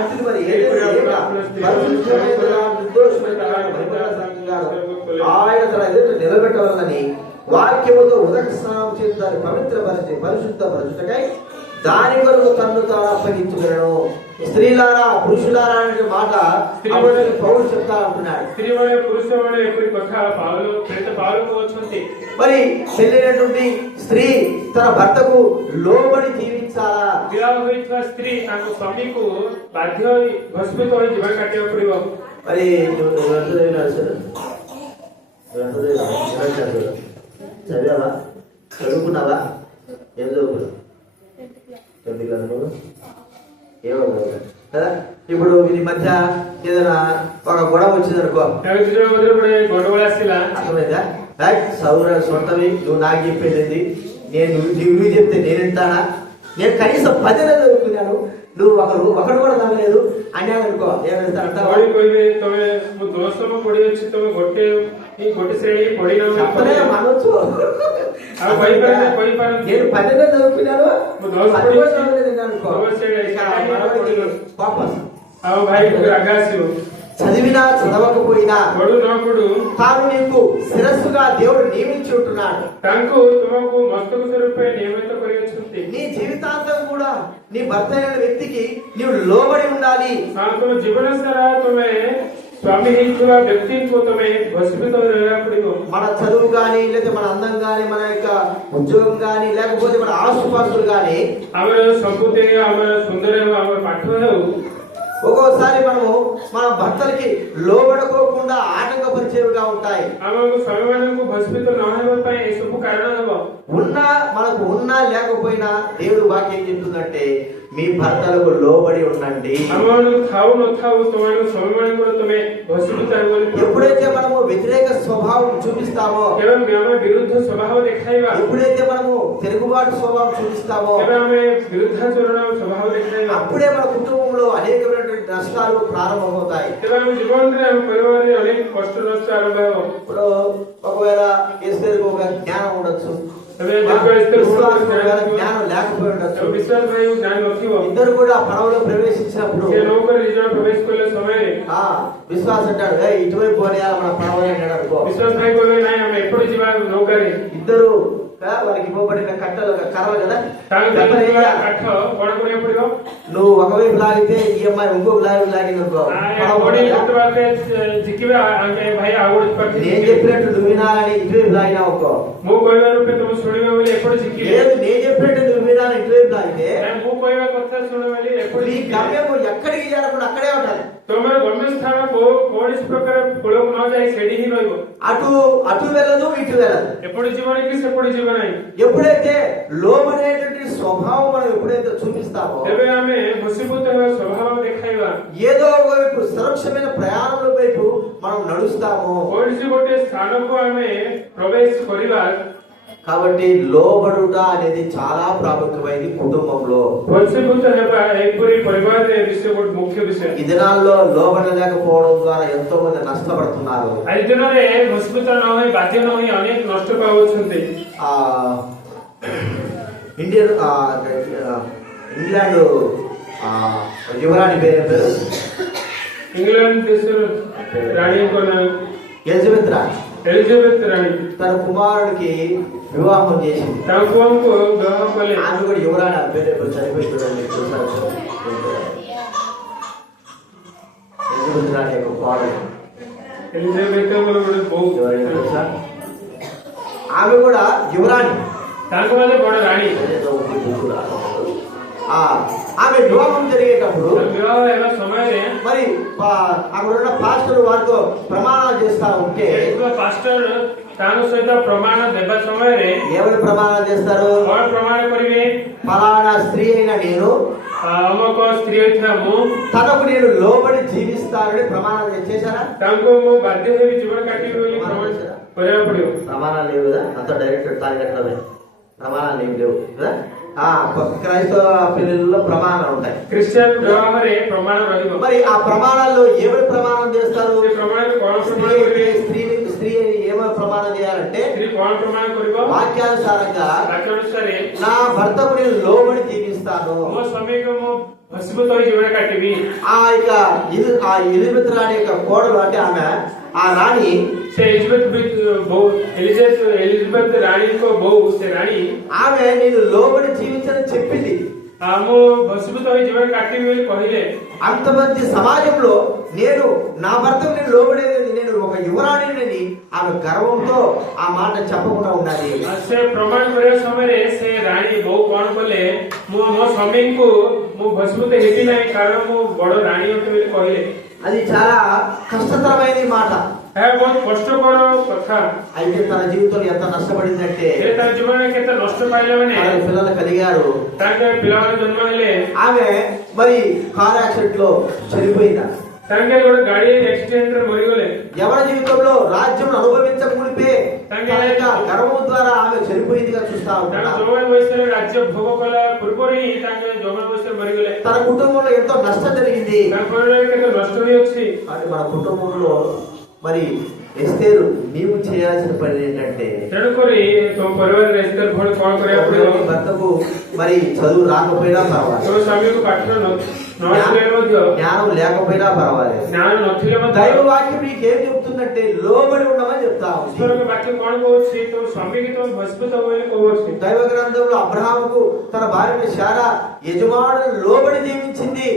అట్టిది మరి ఏదైనా పరిశుద్ధమైనదిగా నిర్దోషమైనదిగా పరిమళ సంఘంగా ఆయన తన ఎదుట నిలబెట్టవాలని వాక్యముతో ఉదక స్నానం చేసి దాన్ని పవిత్రపరిచి పరిశుద్ధపరచుటకై దాని కొరకు తన్ను తాను అప్పగించుకున్నాను. స్త్రీలారా పురుషులారా అనే మాట పౌలు చెప్తా ఉంటున్నాడు. ସ୍ତ୍ରୀମାନେ ପୁରୁଷମାନେ ଏପରି କଥା ପାଉలకు ଅଛନ୍ତି. మరి పెళ్ళైనటువంటి స్త్రీ తన భర్తకు లోబడి జీవించాలా? ବିବାହ ହୋଇଥିବା ସ୍ତ୍ରୀ ତାଙ୍କ ସ୍ୱାମୀକୁ ବାଧ୍ୟ ହୋଇ ଭସ୍ମିତ ହୋଇ ଜୀବନ କାଟିବାକୁ ପଡିବ. మరి చదివావా? చదువుకున్నావా? ఏం చదువుకున్నావు? ఏమో కదా. ఇప్పుడు వీరి మధ్య ఏదైనా ఒక గొడవ వచ్చిందనుకో, గొడవలు ଆସିଲା, అర్థమైందా? సౌర సొంతవి నువ్వు నాకు చెప్పేది నువ్వు చెప్తే నేను వింటానా? నేను కనీసం 10 నెలలు చదువుకున్నాను, నువ్వు ఒకడు కూడా నమ్మలేదు అన్నాడు అనుకో, ఏమిస్తానంట? మనొచ్చు నేను 10 నెలలు చదువుకున్నాను చదివినా చదవకపోయినా తాను నీకు శిరస్సుగా దేవుడు నియమించి ఉంటున్నాడు. నీ జీవితాంతం కూడా నీ భర్త అయిన వ్యక్తికి నీవు లోబడి ఉండాలి. మన చదువు గాని, లేదా మన అందం గాని, మన యొక్క ఉద్యోగం గాని, లేకపోతే మన ఆస్తుపాస్తులు గాని ఒక్కోసారి మనము మన భర్తలకి లోబడుకోకుండా ఆటంకపరిచేవిగా ఉంటాయి. మనకు ఉన్నా లేకపోయినా దేవుడు వాక్యం చెప్తుందంటే మీ భర్తలకు లోబడి ఉండండి. ఎప్పుడైతే మనము వ్యతిరేక స్వభావం చూపిస్తామో, ఎప్పుడైతే మనము తిరుగుబాటు స్వభావం చూపిస్తామో, అప్పుడే మన కుటుంబంలో అనేకమైనటువంటి నష్టాలు ప్రారంభమవుతాయి. ఇప్పుడు ఒకవేళ ఎస్తేరుకు ఒక జ్ఞానం ఉండొచ్చు, జ్ఞానం లేకపోయి ఉండొచ్చు. ఇద్దరు కూడా పడవలో ప్రవేశించినప్పుడు విశ్వాసం అంటాడు, ఇటువైపు పోనీయాలి మన పడవ అన్నాడు అనుకో. ఇద్దరు వారికి ఇవ్వబడిన కట్టలు కర్రలు కదా, నువ్వు ఒకవైపు లాగితే ఈ అమ్మాయి ఇంకొక లాగింది అనుకో. నేను చెప్పినట్టు నువ్వు వినాలని ఇటువైపు లాగినా అనుకో. లేదు, నేను చెప్పినట్టు నువ్వు వినాలని ఇటువైపు లాగితే నీ గమ్యము ఎక్కడికి చేరకుండా అక్కడే ఉండాలి. అటు వెళ్ళదు, ఇటు వెళ్ళదు. ఎప్పుడైతే లోబడేటువంటి స్వభావం మనం ఎప్పుడైతే చూపిస్తామో, ఏదో వైపు సురక్షమైన ప్రయాణం వైపు మనం నడుస్తామో. కాబట్టి లోబడుట అనేది చాలా ప్రాముఖ్యమైనది కుటుంబంలో. ఈ దినాల్లో లోబడలేకపోవడం ద్వారా ఎంతో మంది నష్టపడుతున్నారు. ఇంగ్లాండ్ యువరాణి పేరు ఇంగ్లాండ్ రాణి ఎలిజబెత్ రాణి తన కుమారుడికి వివాహం చేసింది. ఆమె కూడా యువరాణి పేరు చనిపోయి చూడండి. ఎలిజబెత్ రాణి యొక్క కోడలు ఆమె కూడా యువరాణి. ఆమె వివాహం జరిగేటప్పుడు మరి అక్కడ ఉన్న పాస్టర్ వారితో ప్రమాణాలు చేస్తా ఉంటే ఎవరు ప్రమాణాలు చేస్తారు? ఫలానా స్త్రీ అయిన నేను తనకు నేను లోబడి జీవిస్తానని ప్రమాణాలు చేశారా? ప్రమాణాలు లేవు కదా, అంత డైరెక్ట్ తాగట్లమే ప్రమాణాలు ఏమి లేవు కదా. క్రైస్తవ పెళ్లిలో ప్రమాణాలు ఉంటాయి, క్రిస్టియన్ మరి ఆ ప్రమాణాల్లో ఏమని ప్రమాణం చేస్తారు? స్త్రీ ఏమని ప్రమాణం చేయాలంటే వాక్యానుసారంగా నా భర్తకు నేను లోబడి జీవిస్తాను. ఆ ఎలిజబెత్ రాణి యొక్క కోడలు అంటే ఆమె ఆ రాణి ఎలిజబెత్ రాణి ఆమె నేను లోబడి జీవించని చెప్పింది. అంతమంది సమాజంలో నేను నా భర్తకు నేను లోబడేది, నేను ఒక యువరాణిని ఆమె గర్వంతో ఆ మాట చెప్పకుండా ఉండాలి. ప్రమాణ କରିବା ସମୟରେ ସେ ରାଣୀ ବୋଉ କଣ କଲେ, ମୋ ସ୍ୱାମୀଙ୍କୁ ମୁଁ ଭସ୍ମିତ ହେବି ନାହିଁ କାରଣ ମୁଁ ବଡ ରାଣୀ ଅଟେ ବୋଲି କହିଲେ. అది చాలా కష్టతరమైన మాట. ବହୁତ କଷ୍ଟକର କଥା. అయితే తన జీవితంలో ఎంత నష్టపడిందంటే తన జీవనానికి ఎంత నష్ట పాయిలమని పిల్లలు కలిగారు. పిల్లలు జన్మ ହେଲେ ఆమె మరి కార్ యాక్సిడెంట్ లో చనిపోయిందా? గాడి యాక్సిడెంట్ మరిగలే. ఎవరి జీవితంలో రాజ్యం అనుభవించక మునిపే గర్వం ద్వారా ఆమె చనిపోయిందిగా చూస్తాం. చేస్తా ତାଙ୍କ ఉంటున్నాం. ଯୌବନ ବୟସରେ ରାଜ୍ୟ ଭୋଗ କଲା ପୂର୍ବରୁ ହିଁ ତାଙ୍କ ଯୌବନ ବୟସରେ ମରିଗଲେ. తన కుటుంబంలో ఎంతో నష్టం జరిగింది. ତାଙ୍କ ପରିବାରରେ କେତେ ନଷ୍ଟ ହୋଇଅଛି. అది మన కుటుంబంలో మరి ఎస్తేరు నీవు చేయాల్సిన పని ఏంటంటే, ତେଣୁକରି ତମ ପରିବାରରେ ଏସ୍ତେର ଭଳି କଣ କରିବାକୁ ఒకవేళ ପଡିବ? నీ భర్తకు మరి చదువు రాకపోయినా పర్వాలేదు, ତମ ସ୍ୱାମୀକୁ ପାଠ ନଥିଲେ ମଧ୍ୟ, జ్ఞానం లేకపోయినా పర్వాలేదు, జ్ఞాନ ନଥିଲେ ମଧ୍ୟ దైవ వాక్యం నీకేం చెప్తుందంటే లోబడి ఉండమని చెప్తా ఉంది. ଈଶ୍ୱରଙ୍କ ବାକ୍ୟ କଣ କହୁଛି? ତମ ସ୍ୱାମୀକି ତମ ଭସ୍ମିତ ବୋଲି କହୁଛି. దైవ గ్రంథంలో అబ్రహాముకు తన భార్య శారా యజమానులు లోబడి జీవించింది.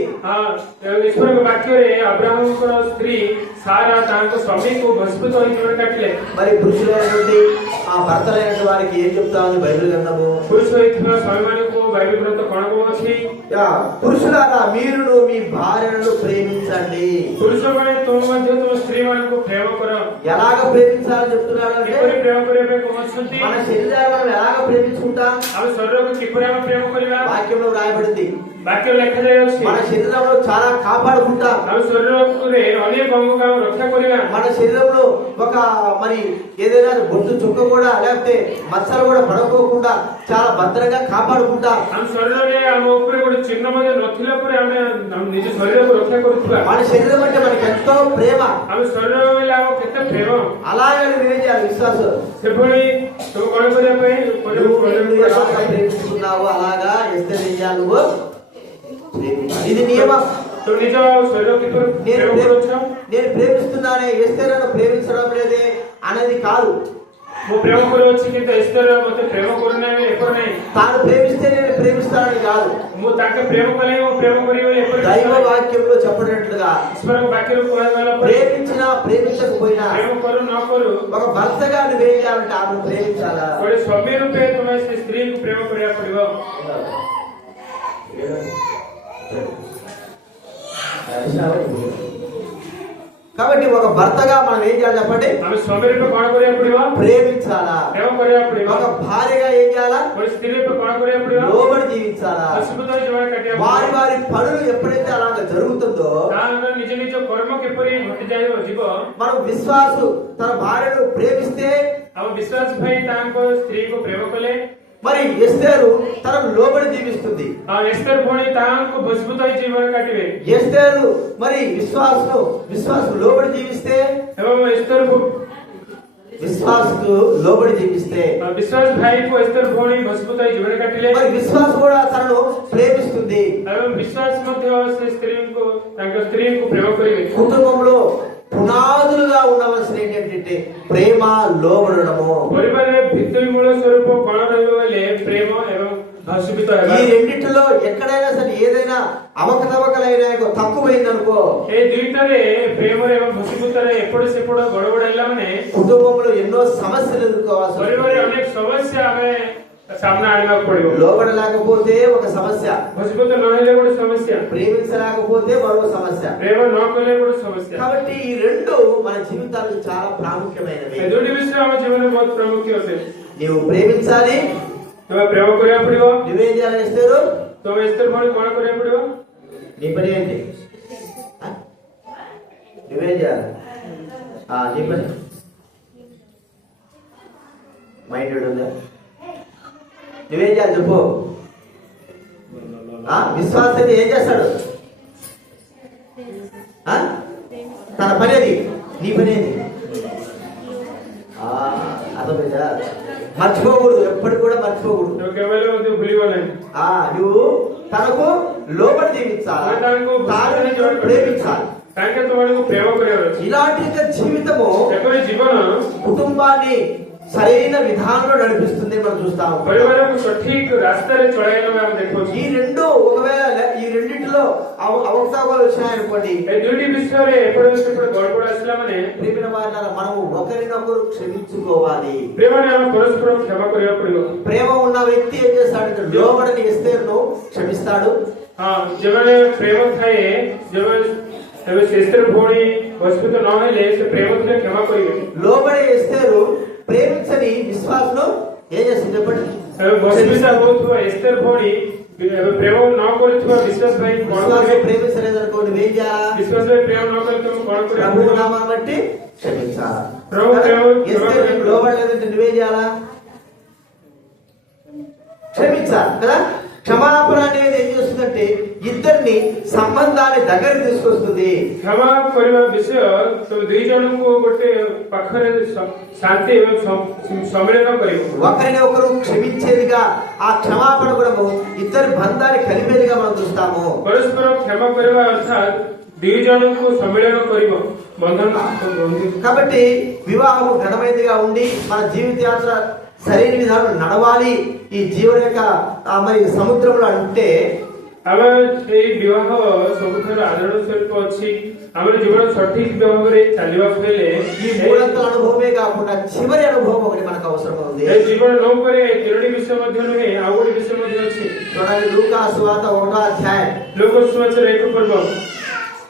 ଈଶ୍ୱରଙ୍କ ବାକ୍ୟରେ అబ్రాహాముଙ୍କର ସ୍ତ୍ରୀ ସାରା ତାଙ୍କ ସ୍ୱାମୀକୁ ଭସ୍ମିତ ହୋଇ ଜୀବନ କାଟିଲେ. మరి పురుషులైనటువంటి ఆ భర్తలైనటువంటి వారికి ఏం చెప్తా ఉంది బైబిల్ గ్రంథము? పురుష ହୋଇଥିବା ସ୍ୱାମୀମାନଙ୍କୁ బైబిల్ గ్రంథ କଣ କହୁଛି? పురుషులారా మీరును మీ భార్యలను ప్రేమించండి. పురుషମାନେ ତୁମ ମଧ୍ୟ ତୁମ ସ୍ତ୍ରୀ ମାନଙ୍କୁ ପ୍ରେମ କର. ఎలాగ ప్రేమించాలని చెప్తున్నాడు అంటే, କିପରି ପ୍ରେମ କରିବା ପାଇଁ କହୁଛନ୍ତି? మన శరీరాన్ని మనం ఎలాగ ప్రేమించుకుంటాం? ଆମ ଶରୀରକୁ କିପରି ଆମେ ପ୍ରେమ କରିବା? వాక్యంలో రాయబడింది. ବାକ୍ୟ ଲେଖାଯାଇଅଛି మన శరీరంలో చాలా కాపాడుకుంటాం. ଆମ ଶରୀରରେ ଅନେକ ଅଙ୍ଗକୁ ଆମେ ରକ୍ଷା କରିବା. మన శరీరంలో ఒక మరి ఏదైనా బొట్టు చుక్క కూడా లేకపోతే మచ్చలు కూడా పడుకోకుండా చాలా భద్రంగా కాపాడుకుంటాం. ଆମ ଶରୀରରେ ଆମ ଉପରେ ଗୋଟେ ଚିହ୍ନ ମଧ୍ୟ ନଥିଲା ପରେ ଆମେ ନିଜ ଶରୀରକୁ ରକ୍ଷା କରୁଥିବା. మన శరీరం అంటే మనకి ఎంతో ప్రేమ. ଆମ ଶରୀର ହେଲେ ଆମ କେତେ ପ୍ରେମ. అలాగే నువ్వేం చేయాలి? విశ్వాసం. ସେଭଳି ସବୁ କଣ କରିବା ପାଇଁ నువ్వు ఎలాగ ప్రేమిస్తున్నావో అలాగా ఎస్తే చేయాలి. నువ్వు ఇది నియమం. ତୁ ନିଜ ଶରୀର କିପରି నేను ପ୍ରେମ କରୁଛ? నేను ప్రేమిస్తున్నానే ఎస్తే నన్ను ప్రేమించడం లేదే అనేది కాదు. ମୁଁ ପ୍ରେମ କରୁଅଛି କିନ୍ତୁ ଏସ୍ତର ମୋତେ ପ୍ରେମ କରୁନାହିଁ ଏପରି ନାହିଁ. తాను ప్రేమిస్తే నేను ప్రేమిస్తానని కాదు. ମୁଁ ତାଙ୍କେ ପ୍ରେମ କଲେ ମୁଁ ପ୍ରେମ କରିବି ବୋଲି ଏପରି దైవ ନାହିଁ. వాక్యంలో చెప్పినట్లుగా ଈଶ୍ୱରଙ୍କ ବାକ୍ୟରୁ କୁହାଗଲା ପରେ ప్రేమించినా ప్రేమించకపోయినా ପ୍ରେମ କରୁ ନ କରୁ ఒక భర్తగా నువ్వేం చేయాలంటే ఆమెను ప్రేమించాలా? ଗୋଟେ ସ୍ୱାମୀ ରୂପେ ତୁମେ ସେ ସ୍ତ୍ରୀକୁ ପ୍ରେମ କରିବାକୁ ପଡିବ. కాబట్టి ఒక భర్తగా మనం ఏం చేయాలి చెప్పండి? ଆମେ ସ୍ୱାମୀ ରୂପେ କଣ କରିବାକୁ ପଡିବ? ప్రేమించాలా? ପ୍ରେମ କରିବାକୁ ପଡିବ. ఒక భార్యగా ఏం చేయాలా? ଗୋଟେ ସ୍ତ୍ରୀ ରୂପେ କଣ କରିବାକୁ ପଡିବ? లోబడి జీవించాలా? ଅଶୁଦ୍ଧ ଜୀବନ କାଟିବାକୁ వారి ପଡିବ. వారి పనులు ఎప్పుడైతే అలాగ జరుగుతుందో ତାଙ୍କର ନିଜ ନିଜ କର୍ମ କିପରି ଘଟିଯାଇ ଯିବ. మనం విశ్వాసు తన భార్యను ప్రేమిస్తే ଆମ ବିଶ୍ୱାସ ଭାଇ ତାଙ୍କ ସ୍ତ୍ରୀକୁ ପ୍ରେମ କଲେ మరి ఎస్తేరు తనకు లోబడి జీవిస్తుంది. ଆଉ ଏସ୍ତର ଭଉଣୀ ତାହାଙ୍କୁ ଭସ୍ମିତ ହୋଇ ଜୀବନ କାଟିବେ. ఎస్తేరు మరి విశ్వాసు లోబడి జీవిస్తే, ଏବଂ ଏସ୍ତରକୁ విశ్వాసుకు లోబడి జీవిస్తే ବିଶ୍ୱାସ ଭାଇକୁ ଏସ୍ତର ଭଉଣୀ ଭସ୍ମିତ ହୋଇ ଜୀବନ କାଟିଲେ. మరి విశ్వాసు కూడా తనను ప్రేమిస్తుంది. ଏବଂ ବିଶ୍ୱାସ ମଧ୍ୟ ସେ ସ୍ତ୍ରୀଙ୍କୁ ତାଙ୍କ ସ୍ତ୍ରୀଙ୍କୁ ପ୍ରେମ କରିବେ. కుటుంబంలో పునాదులుగా ఉండవలసిన ఏంటంటే ప్రేమ, లోబడము. ପରିବାରରେ ଭିତ୍ତି ମୂଳ ସ୍ୱରୂପ କଣ ରହିବ ବୋଲେ ପ୍ରେମ ଏବଂ ଭସ୍ମିତ ఈ ହେବା. రెండిటిలో ఎక్కడైనా సరే ఏదైనా అవకతవకలైనా తక్కువైంది అనుకో, ଏ ଦୁଇଟାରେ ପ୍ରେମରେ ଏବଂ ଭସ୍ମିତରେ ଏପଟ ସେପଟ ଗଡବଡ ହେଲା ମାନେ కుటుంబంలో ఎన్నో సమస్యలు ఎదుర్కోవాల్సి ପରିବାରରେ వస్తుంది. ଅନେକ ସମସ୍ୟା ଆମେ ସାମ୍ନା ଆଣିବାକୁ ପଡିବ. లోబడలేకపోతే ఒక సమస్య, ଭସ୍ମିତ ନହେଲେ ଗୋଟେ ସମସ୍ୟା, ప్రేమించలేకపోతే మరో సమస్య. ପ୍ରେମ ନ କଲେ ଗୋଟେ ସମସ୍ୟା. కాబట్టి ఈ రెండు మన జీవితాలకు చాలా ప్రాముఖ్యమైనవి. ଏ ଦୁଇଟି ବିଷୟ ଆମ ଜୀବନରେ ବହୁତ ପ୍ରାମୁଖ୍ୟ ଅଟେ. నీవు ప్రేమించాలి. ତମେ ପ୍ରେମ କରିବାକୁ ପଡିବ. నువ్వేం చేయాలి? ఇస్తారు ତମେ ଏସ୍ତର ଭଉଣୀ କଣ କରିବାକୁ ପଡିବ? నీ పని ఏంటి? నువ్వేం చేయాలి? నీ పని మైండ్ ఉందా? నువ్వేం చేయాలి చెప్పు? విశ్వాసం అయితే ఏం చేస్తాడు? తన పని అది. నీ పని ఏది? అర్థమైందా? మర్చిపోకూడదు, ఎప్పటికి కూడా మర్చిపోకూడదు. నువ్వు కేవలం అది భూలివ ନାହିଁ. నువ్వు తనకు లోబడి జీవించాలి, తాను ప్రేమించాలి. ତାଙ୍କେ ତୁମମାନଙ୍କୁ ପ୍ରେମ କରିବାର ଅଛି. ఇలాంటి జీవితము ଏପରି ଜୀବନ కుటుంబాన్ని సరైన విధానంలో నడిపిస్తుంది మనం చూస్తాం. ପରିବାରକୁ ସଠିକ ରାସ୍ତାରେ ଚଳାଇବା ପାଇଁ ଆମେ ଦେଖୁଛୁ. ఈ రెండు ఒకవేళ ఈ రెండింటిలో అవసరాలు వచ్చినాయనుకోండి, ଏ ଦୁଇଟି ବିଷୟରେ ଏପଟ ସେପଟ ଗଡ଼ବଡ଼ ଆସିଲା ମାନେ ప్రేమిన వారిని మనము ఒకరినొకరు క్షమించుకోవాలి. ପ୍ରେମରେ ଆମେ ପରସ୍ପର କ୍ଷମା କରିବାକୁ ପଡିବ. ప్రేమ ఉన్న వ్యక్తి ఏం చేస్తాడంటే లోబడని ఎస్తేరును క్షమిస్తాడు. ଯେଉଁମାନେ ପ୍ରେମ ଥାଏ, ଯେଉଁମାନେ ଏବେ ଏସ୍ତର ଭଉଣୀ ଭସ୍ମିତ ନ ହେଲେ ସେ ପ୍ରେମ ଥିଲେ କ୍ଷମା କରିବେ. లోబడి ఎస్తేరు ప్రేమించని విశ్వాసును ఏం చేస్తుంది చెప్పండి? ଏବେ ଭସ୍ମିତ ହଉଥିବା ଏସ୍ତର ଭଉଣୀ ପ୍ରେମ ନ କରୁଥିବା ବିଶ୍ୱାସ ଭାଇ କଣ କରିବେ? ప్రేమించలేదనుకో నువ్వేం చేయాలి? ବିଶ୍ୱାସ ଭାଇ ପ୍ରେମ ନ କଲେ ତମେ କଣ ప్రభు କରିବା? నామాన్ని బట్టి క్షమించాలి. ప్రభు ఎస్తేరు లోబడలేదంటే నువ్వేం చేయాలా? క్షమించాలి కదా. క్షమాపణ అనేది ఏం చేస్తుందంటే ఇద్దరిని సంబంధాన్ని దగ్గర తీసుకొస్తుంది. କ୍ଷମା କରିବା ବିଷୟ ଦୁଇ ଜଣଙ୍କୁ ଗୋଟେ ପାଖରେ ଶାନ୍ତି ଏବଂ ସମ୍ମିଳନ କରିବ. ఒకరిని ఒకరు క్షమించేదిగా ఆ క్షమాపణ గుణము ఇద్దరి బంధాన్ని కలిపేదిగా మనం చూస్తాము. ପରସ୍ପର କ୍ଷମା କରିବା ଅର୍ଥାତ୍ ଦୁଇ ଜଣଙ୍କୁ ସମ୍ମିଳନ କରିବ, బంధన. కాబట్టి వివాహము ఘనమైనదిగా ఉండి మన జీవిత యాత్ర సరైన విధానం నడవాలి. ఈ జీవన యొక్క మరి సముద్రంలో అంటే ଆମେ ଏଇ ବିବାହ ସବୁଠାରୁ ଆଦରଣ ସ୍ୱରୂପ ଅଛି. ଆମର ଜୀବନ ସଠିକ ଭାବରେ ଚାଲିବାକୁ ହେଲେ ఈ మూడంతల అనుభవమే కాకుండా చివరి అనుభవం ఒకటి మనకు అవసరం ఉంది. ଏ ଜୀବନ ନ ଉପରେ ଏ ତିନୋଟି ବିଷୟ ମଧ୍ୟ ନୁହେଁ, ଆଉ ଗୋଟେ ବିଷୟ ମଧ୍ୟ ଅଛି. చూడండి లూకా సువార్త 1వ అధ్యాయం. ଲୋକ ସୁବାସର ଏକ ପର୍ବ.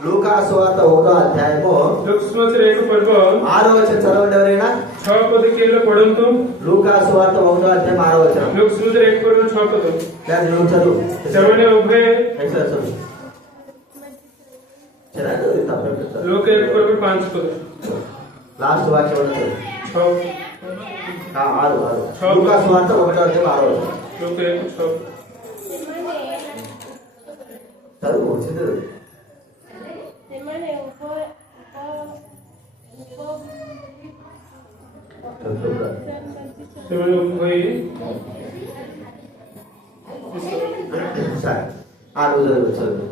లూకా సువార్త 1వ అధ్యాయము ଲୋକ ସୁବାସର ଏକ ପର୍ବ 6వ వచనం చదవండి ఎవరైనా. 6 ପଦ କିଏ ପଢନ୍ତୁ. లూకా సువార్త 1వ అధ్యాయం 6వ వచనం. ଲୋକ ସୁବାସର ଏକ ପର୍ବ 6 ପଦ. దాన్ని నువ్వు చదువు. ସେମାନେ ଉଭୟ ଲୋକ ଏକ ପର୍ବ 5 ପଦ. లాస్ట్ వాక్యం ఉంటుంది. 6 లూకా సువార్త 1వ అధ్యాయం 6వ వచనం. ଲୋକ ଏକ 6 చదువు చదువు. ସେମାନେ ସେମାନେ ଉଭୟ సరే ఆ రోజు చదువు.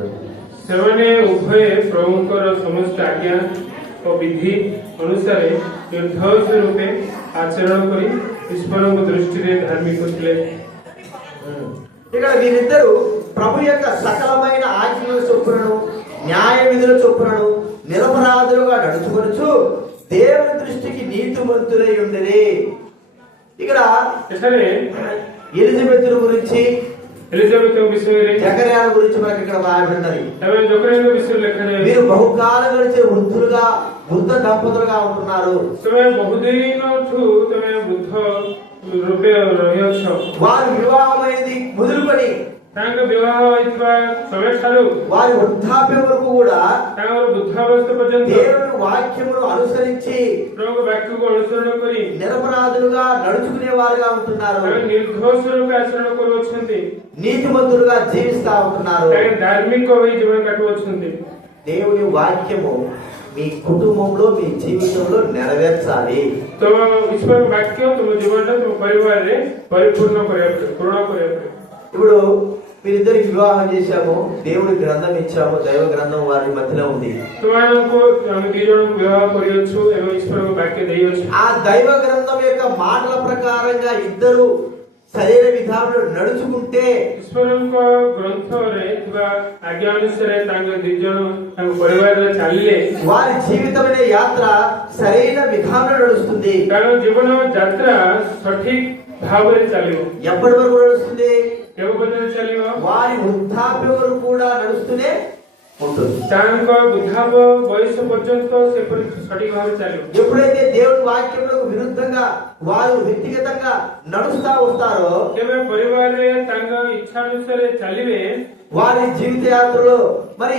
ସେମାନେ ଉଭୟ ପ୍ରଭୁଙ୍କର ସମସ୍ତ ଆଜ୍ଞା ଓ ବିଧି ଅନୁସାରେ ନିର୍ଦ୍ଦୋଷ ରୂପେ ଆଚରଣ କରି ଈଶ୍ୱରଙ୍କ ଦୃଷ୍ଟିରେ ଧାର୍ମିକ ଥିଲେ. ఇక్కడ వీరిద్దరు ప్రభు యొక్క సకలమైన ఆజ్ఞల చొప్పునను న్యాయ విధుల చొప్పునను నిరపరాధులుగా నడుచుకొనుచు దేవుని దృష్టికి నీతిమంతులై ఉండిరి. ఇక్కడ ଏଠାରେ ఎలిజబెత్ గురించి ఎలిజబెత్ విషୟରେ జకర్యా గురించి మనకి ఇక్కడ రాయబడినది. ଏବଂ ଜକରିୟାଙ୍କ ବିଷୟରେ ଲେଖାଯାଇଛି. వీరు బహుకాలం గడిచే వృద్ధ దంపతులుగా ఉంటున్నారు. ତୁମେ ବହୁଦିନଠୁ ତୁମେ ବୃଦ୍ଧ ରୂପେ ରହିଅଛ. వారి వివాహమైనది మొదలుకొని ତାଙ୍କ ବିବାହ ହୋଇଥିବା ସମୟ ଠାରୁ వారి వృద్ధాప్యం వరకు కూడా ତାଙ୍କର ବୃଦ୍ଧାବସ୍ଥା ପର୍ଯ୍ୟନ୍ତ దేవుని వాక్యమును అనుసరించి ପ୍ରଭୁଙ୍କ ବାକ୍ୟକୁ ଅନୁସରଣ କରି నిరపరాధులుగా నడుచుకునే వారుగా ఉంటున్నారు. ତାଙ୍କ ନିର୍ଦ୍ଦୋଷ ରୂପେ ଆଚରଣ କରୁଅଛନ୍ତି. నీతిమంతులుగా జీవిస్తా ఉంటున్నారు. ତାଙ୍କ ଧାର୍ମିକ ହୋଇ ଜୀବନ କାଟୁଅଛନ୍ତି. దేవుని వాక్యము మీ కుటుంబంలో మీ జీవితంలో నెరవేర్చాలి. ତମ ଈଶ୍ୱରଙ୍କ ବାକ୍ୟ ତମ ଜୀବନଟା ତମ ପରିବାରରେ ପରିପୂର୍ଣ୍ଣ କରିବା ପୂରଣ କରିବା. ఇప్పుడు మీరిద్దరికి వివాహం చేశాము, దేవుడి గ్రంథం ఇచ్చాము, దైవ గ్రంథం వారి మధ్యలో ఉంది. ତୁମମାନଙ୍କୁ ଆମେ ଦି ଜଣଙ୍କୁ ବିବାହ କରିଅଛୁ ଏବଂ ଈଶ୍ୱରଙ୍କ ବାକ୍ୟ ଦେଇଅଛୁ. ఆ దైవ గ్రంథం యొక్క మాటల ప్రకారంగా ఇద్దరు సరైన విధానంలో నడుచుకుంటే ଈଶ୍ୱରଙ୍କ ଗ୍ରନ୍ଥରେ ଥିବା ଆଜ୍ଞା ଅନୁସାରେ ତାଙ୍କ ଦି ଜଣ ତାଙ୍କ ପରିବାରରେ ଚାଲିଲେ వారి జీవితమైన యాత్ర సరైన విధానంలో నడుస్తుంది. ତାଙ୍କ ଜୀବନ ଯାତ୍ରା ସଠିକ ଭାବରେ ଚାଲିବ. ఎప్పటి వరకు నడుస్తుంది? କେଉଁ ପର୍ଯ୍ୟନ୍ତ ଚାଲିବ? వారి వృద్ధాప్యం వరకు కూడా నడుస్తూనే ఉంటుంది. ତାଙ୍କ ବୃଦ୍ଧାପ ବୟସ ପର୍ଯ୍ୟନ୍ତ ସେପରି ସଠିକ ଭାବରେ ଚାଲିବ. ఎప్పుడైతే దేవుని వాక్యములకు విరుద్ధంగా వారు వ్యక్తిగతంగా నడుస్తా వస్తారో କେବେ ପରିବାରରେ ତାଙ୍କ ଇଚ୍ଛା ଅନୁସାରେ ଚାଲିବେ వారి జీవిత యాత్రలో మరి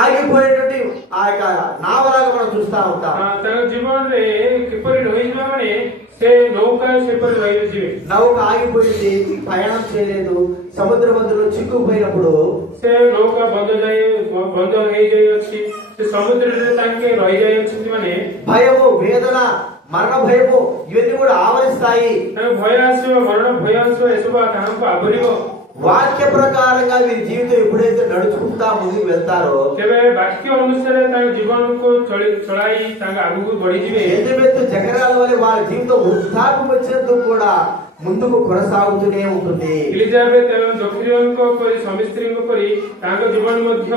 ఆగిపోయేటువంటి ఆ యొక్క నావలాగా మనం చూస్తా ఉంటాం. ତାଙ୍କ ଜୀବନରେ କିପରି ରହିଯିବା ମାନେ ସେ ନୌକା ସେପରି ରହିଯିବେ. నౌక ఆగిపోయింది, ప్రయాణం చేయలేదు, సముద్ర మధ్యలో చిక్కుపోయినప్పుడు ସେ ନୌକା ବନ୍ଦ ହେଇଯାଇଅଛି, ସେ ସମୁଦ୍ରରେ ତାଙ୍କେ ରହିଯାଇଅଛନ୍ତି ମାନେ భయము, వేదన, మరణ భయము ఇవన్నీ కూడా ఆవరిస్తాయి. ତାଙ୍କ ଭୟ ଆସିବ, ମରଣ ଭୟ ଆସିବ, ଏସବୁ ତାହାଙ୍କୁ ଆବରିବ. వాక్య ప్రకారంగా వీరి జీవితం ఎప్పుడైతే నడుచుకుంటా ముందుకు వెళ్తారో କେବେ ବାକ୍ୟ ଅନୁସାରେ ତାଙ୍କ ଜୀବନକୁ ଚଳାଇ ତାଙ୍କ ଆଗକୁ ବଢିଯିବେ. ఎలిజబెత్ జకర్యాల వలె వారి జీవితం వృద్ధాప్యం వచ్చేందుకు కూడా ముందుకు కొనసాగుతూనే ఉంటుంది. ଏଲିଜାବେଥ ଏବଂ ଜକରିୟାଙ୍କ ପରି ସ୍ୱାମୀ ସ୍ତ୍ରୀଙ୍କ ପରି ତାଙ୍କ ଜୀବନ ମଧ୍ୟ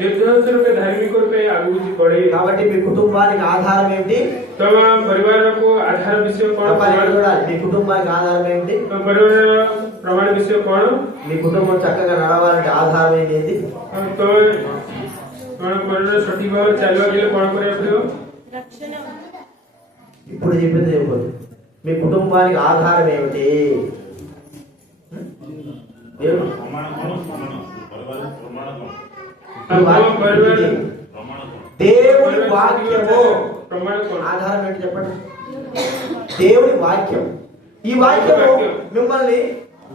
ନିର୍ଦ୍ଦୋଷ ରୂପେ ଧାର୍ମିକ ରୂପେ ଆଗକୁ ବଢିବେ. కాబట్టి మీ కుటుంబానికి ఆధారం ఏంటి? ତମ ପରିବାରକୁ ଆଧାର ବିଷୟ କଣ? చూడాలి. మీ కుటుంబానికి ఆధారం ఏంటి? ତମ ପରିବାରର ପ୍ରମାଣ ବିଷୟ କଣ? మీ కుటుంబం చక్కగా నడవాలంటే ఆధారం ఏంటి? ତମ ପରିବାର ସଠିକ ଭାବରେ ଚାଲିବାକୁ ହେଲେ କଣ କରିବାକୁ ପଡିବ? రక్షణ ఇప్పుడు చెప్పింది చెప్పండి. మీ కుటుంబానికి ఆధారం ఏమిటి? దేవుడు దేవుని వాక్యము ప్రమాణ కଣ? ఆధారం ఏంటి చెప్పండి? దేవుని వాక్యం. ఈ వాక్యము మిమ్మల్ని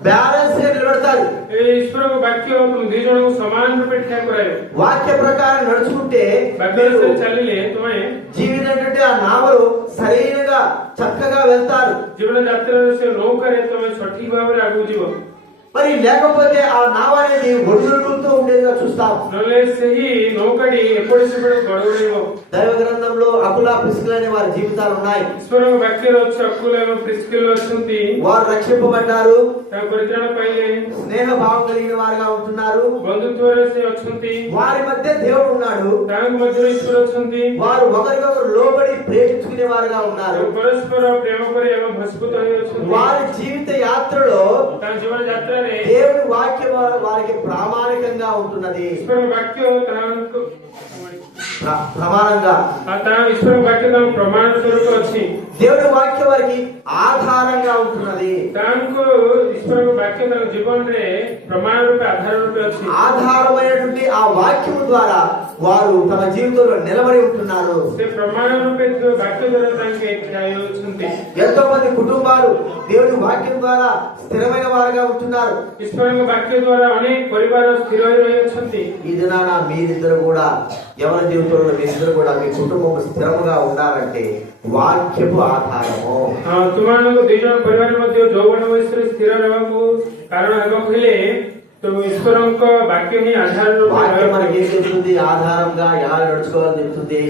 బ్యాలెన్స్ గా నిలబడతారు. ଏ ଈଶ୍ୱରଙ୍କ ବାକ୍ୟ ତୁମ ଦି ଜଣଙ୍କୁ ସମାନ ରୂପେ ଠିଆ କରାଇବ। వాక్య ప్రకారం నడుచుకుంటే ବାକ୍ୟ మీరు ଅନୁସାରେ ଚାଲିଲେ ତୁମେ జీవితం అంటే ఆ నావలు సరైనగా చక్కగా వెళ్తారు. ଜୀବନ ଯାତ୍ରାରେ ସେ ନୌକାରେ ତୁମେ ସଠିକ ଭାବରେ ଆଗକୁ ଯିବ। మరి లేకపోతే ఆ నావ అనేది ఒడిదుడుకులతో ఉండేదిగా చూస్తాం. ନହେଲେ ସେହି ନୌକାଟି ଏପଟେ ସେପଟେ ଗଡ଼ଗଡ଼ିବ। దైవ గ్రంథంలో అకుల ప్రిస్కిల అనే వారి జీవితాలు ఉన్నాయి. ଈଶ୍ୱରଙ୍କ ବାକ୍ୟରେ ଅଛି ଅକୁଲ ଏବଂ ପ୍ରିସ୍କିଲ ଅଛନ୍ତି। వారు రక్షింపబడ్డారు, ତାଙ୍କ ପରିତ୍ରାଣ ପାଇଲେ, స్నేహ భావం కలిగిన వారుగా ఉంటున్నారు. ବନ୍ଧୁତ୍ୱରେ ସେ ଅଛନ୍ତି, వారి మధ్య దేవుడు ఉన్నాడు. ତାଙ୍କ ମଧ୍ୟରେ ଈଶ୍ୱର ଅଛନ୍ତି। వారు ఒకరికొకరు లోబడి ప్రేమించుకునే వారుగా ఉన్నారు. ଏବଂ ପରସ୍ପର ପ୍ରେମ କରି ଏବଂ ଭସ୍ମୀଭୂତ ହୋଇ ଅଛନ୍ତି। వారి జీవిత యాత్రలో ତାଙ୍କ ଜୀବନ ଯାତ୍ରାରେ దేవుని వాక్యం వారికి ప్రామాణికంగా ఉంటున్నది. ଈଶ୍ୱରଙ୍କ ବାକ୍ୟ ତାହାଙ୍କୁ ప్రమాణంగా ଈଶ୍ୱରଙ୍କ ବାକ୍ୟ ତାଙ୍କ ପ୍ରମାଣ ସ୍ୱରୂପ ଅଛି। దేవుని వాక్యం వారికి ఆధారంగా ఉంటున్నది. ତାଙ୍କୁ ଈଶ୍ୱରଙ୍କ ବାକ୍ୟ ତାଙ୍କ ଜୀବନରେ ପ୍ରମାଣ ରୂପେ ଆଧାର ରୂପେ ଅଛି। ఆధారమైనటువంటి ఆ వాక్యము ద్వారా వారు తమ జీవితంలో నిలబడి ఉంటున్నారు. ସେ ପ୍ରମାଣ ରୂପେ ଥିବା ବାକ୍ୟ ଦ୍ୱାରା ତାଙ୍କେ ଠିଆ ହୋଇଛନ୍ତି। ఎంతో మంది కుటుంబాలు దేవుని వాక్యం ద్వారా స్థిరమైన వారుగా ఉంటున్నారు. ଈଶ୍ୱରଙ୍କ ବାକ୍ୟ ଦ୍ୱାରା ଅନେକ ପରିବାର ସ୍ଥିର ହୋଇ ରହିଅଛନ୍ତି। ఈ దినాన మీరిద్దరు కూడా ఎవరి జీవితంలో మీరిద్దరు కూడా మీ కుటుంబం స్థిరముగా ఉండాలంటే వాక్యపు ఆధారము. ତୁମମାନଙ୍କୁ ଦି ଜଣ ପରିବାର ମଧ୍ୟ ଯୌବନ ବୟସରେ ସ୍ଥିର ରହିବାକୁ କାରଣ ହେବାକୁ ହେଲେ ଈଶ୍ୱରଙ୍କ ବାକ୍ୟ ହିଁ ଆଧାର ରୂପେ వాక్యం మనకి ఏం చెప్తుంది? ఆధారంగా ఎలా నడుచుకోవాలని చెప్తుంది.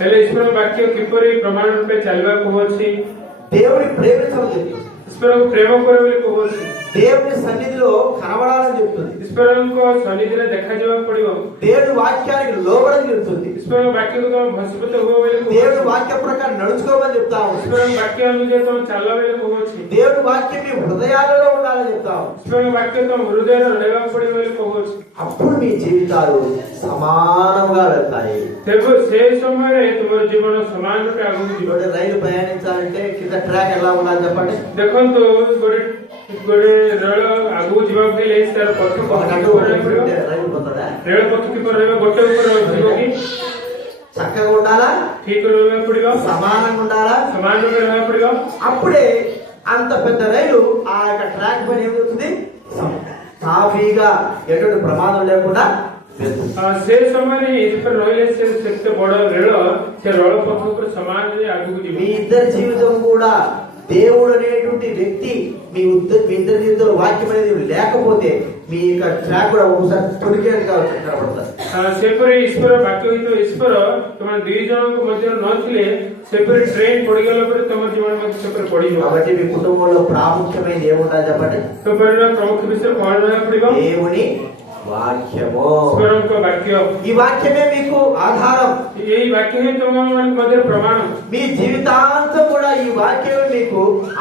ହେଲେ ଈଶ୍ୱରଙ୍କ ବାକ୍ୟ କିପରି ପ୍ରମାଣ ରୂପେ ଚାଲିବାକୁ କହୁଅଛି? దేవుని ప్రేమించమని చెప్తుంది. ଈଶ୍ୱରଙ୍କୁ ପ୍ରେମ କର ବୋଲି କହୁଅଛି। దేవుని సన్నిధిలో కనబడాలని చెప్తుంది. ଈଶ୍ୱରଙ୍କ ସନ୍ନିଧିରେ ଦେଖାଯିବାକୁ ପଡିବ। దేవుని వాక్యానికి లోబడని చెప్తుంది. ଈଶ୍ୱରଙ୍କ ବାକ୍ୟକୁ ତମେ ଭସ୍ମୀଭୂତ ହୁଅ ବୋଲି କହୁଅଛି। దేవుని వాక్య ప్రకారం నడుచుకోమని చెప్తాము. ଈଶ୍ୱରଙ୍କ ବାକ୍ୟ ଅନୁଯାୟୀ ତମେ ଚାଲ ବୋଲି କହୁଅଛି। దేవుని వాక్యం మీ హృదయాలలో ఉండాలని చెప్తాము. ଈଶ୍ୱରଙ୍କ ବାକ୍ୟ ତମ ହୃଦୟରେ ରହିବାକୁ ପଡିବ ବୋଲି କହୁଅଛି। అప్పుడు మీ జీవితాలు సమానంగా వెళ్తాయి. ସେ ସମୟରେ ତୁମର ଜୀବନ ସମାନ ରୂପେ ଆଗକୁ ଯିବ। ଗୋଟେ రైలు ప్రయాణించాలంటే కింద ట్రాక్ ఎలా ఉండాలి చెప్పండి? ଦେଖନ୍ତୁ ଗୋଟେ ରେଳ ଆଗକୁ ଯିବାକୁ ହେଲେ ତାର ପଥ ఒక గంట ରହିବାକୁ ପଡିବ। రైలు పోతుందా? ରେଳ ପଥ କିପରି ରହିବ? ଗୋଟେ ଉପରେ ଯିବ କି చక్కగా ఉండాలా? ଠିକ ରହିବାକୁ ପଡିବ, సమానంగా ఉండాలా? ସମାନ ରୂପେ ରହିବାକୁ ପଡିବ। అప్పుడే అంత పెద్ద రైలు ఆ యొక్క ట్రాక్ పైన ఏమవుతుంది? సాఫీగా ఎటువంటి ప్రమాదం లేకుండా వెళ్తుంది. ସେ ସମୟରେ ଏଥିପାଇଁ ରହିଲେ ସେ ସେତେ ବଡ ରେଳ ସେ ରେଳ ପଥ ଉପରେ ସମାନରେ ଆଗକୁ ଯିବ। మీ ఇద్దరి జీవితం కూడా దేవుడు అనేటువంటి వ్యక్తి మీ ఇద్దరి జీవితంలో వాక్యం అనేది లేకపోతే మీ యొక్క ట్రాక్ కూడా ఒకసారి తొలికేది కనబడతారు. ସେପରି ଈଶ୍ୱର ବାକ୍ୟ ହିତ ଈଶ୍ୱର ତମ ଦି ଜଣଙ୍କ ମଧ୍ୟରେ ନଥିଲେ ସେପରି ଟ୍ରେନ ପଡିଗଲା ପରେ ତମ ଜୀବନ ମଧ୍ୟ ସେପରି ପଡିଯିବ। కాబట్టి మీ కుటుంబంలో ప్రాముఖ్యమైనది ఏముంటుంది చెప్పండి? ତ ପରିବାର ପ୍ରମୁଖ ବିଷୟ କଣ ରହିବାକୁ ପଡିବ? దేవుని వాక్యము. ଈଶ୍ୱରଙ୍କ ବାକ୍ୟ। ఈ వాక్యమే మీకు ఆధారం. ଏଇ ବାକ୍ୟ ହିଁ ତମମାନଙ୍କ ମଧ୍ୟରେ ପ୍ରମାଣ। మీ జీవితాంతం కూడా ఈ వాక్యమే మీకు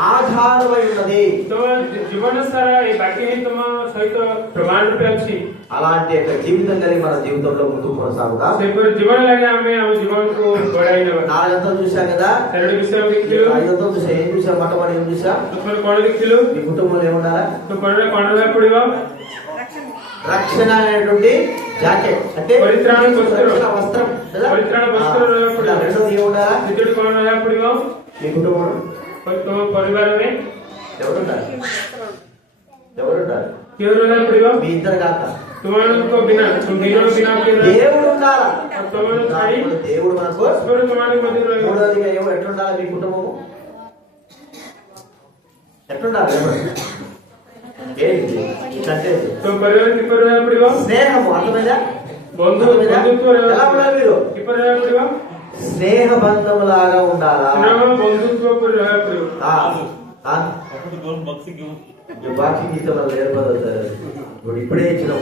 ఆధారమై ఉన్నది. ତମ ଜୀବନ ସାରା ଏଇ ବାକ୍ୟ ହିଁ ତମ ସହିତ ପ୍ରମାଣ ରୂପେ ଅଛି। అలాంటి యొక్క జీవితం కలిగి మన జీవితంలో ముందుకు కొనసాగుతాం. ସେପରି ଜୀବନ ଲାଗି ଆମେ ଆମ ଜୀବନକୁ ବଢାଇ ନେବା। 4 గంటలు చూసాం కదా? 2 విషయం ଦେଖିଲୁ। 5 గంటలు చూసాం. ఏం చూసాం? మొట్టమొదటి ఏం చూసాం? ତମର କଣ ଦେଖିଲୁ? మీ కుటుంబంలో ఏముండాలా? ତ ପରିବାର କଣ ରହିବାକୁ ପଡିବ? రక్షణ అనేటువంటి జాకెట్ అంటే పరిత్రాణ వస్త్రం. రక్షణ వస్త్రం కదా? పరిత్రాణ వస్త్రం ରହିବାକୁ ପଡିବ। రెండోది ఏముండాలా? ଦ୍ୱିତୀୟଟି କଣ ରହିବାକୁ ପଡିବ? మీ కుటుంబం ତମ ପରିବାରରେ ఎవరుండాలి? ఎవరుండాలి? କିଏ ରହିବାକୁ ପଡିବ? మీ ఇద్దరు కాక ତୁମମାନଙ୍କ ବିନା ଦି ଜଣ ବିନା କିଏ ରହିବ? దేవుడు ఉండాలా? ତମର ଛାଡି దేవుడు మనకు. ଈଶ୍ୱର ତୁମମାନଙ୍କ ମଧ୍ୟରେ ରହିବ। మూడోదిగా ఎట్లుండాలి మీ కుటుంబము? ఎట్లుండాలి? ఏంటి అంటే ତମ ପରିବାର କିପରି ରହିବାକୁ ପଡିବ? స్నేహము. అర్థమైందా? ବନ୍ଧୁତ୍ୱ ఎలా ఉండాలి మీరు? କିପରି ରହିବାକୁ ପଡିବ? స్నేహ బంధములాగా ఉండాలా? ସ୍ନେହ ବନ୍ଧୁତ୍ୱ ଉପରେ ରହିବାକୁ ପଡିବ। బాకీ గీతం ఇప్పుడు ఇప్పుడే ఇచ్చినాం.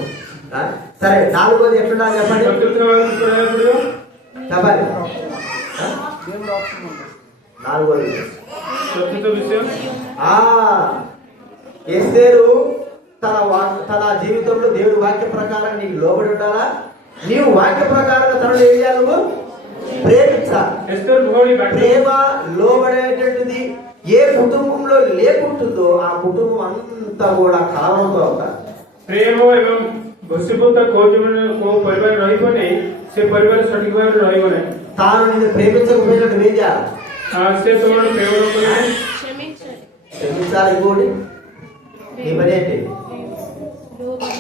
సరే, 4వది ఎట్లుండాలి చెప్పండి? ଶତ୍ରୁତା କିପରି ରହିବାକୁ ପଡିବ? చెప్పాలి. 4వది ଚତୁର୍ଥ విషయం ఎస్తేరు తన జీవితంలో దేవుడి వాక్య ప్రకారం నీకు లోబడి ఉండాలా? నీవు వాక్య ప్రకారంగా తనలో ఏం చేయాలి? నువ్వు ప్రేమించాలి. ఎస్తేరు భోడి ప్రేమ లోబడేటటువంటిది ఏ కుటుంబంలో లేకుంటుందో ఆ కుటుంబం అంతా కూడా కలవరంతో ఉంటారు. ପ୍ରେମ ଏବଂ ଭସ୍ମୀଭୂତ କୋଉ ପରିବାର ରହିବ ନାହିଁ ସେ ପରିବାର ସଠିକ ଭାବରେ ରହିବ ନାହିଁ। తాను నిన్ను ప్రేమించకపోయినా నువ్వేం చేయాలి? ସେ ତୁମର ପ୍ରେମ క్షమించాలి. క్షమించాలి. ఇంకోటి నీ పని ఏంటి? లోబడి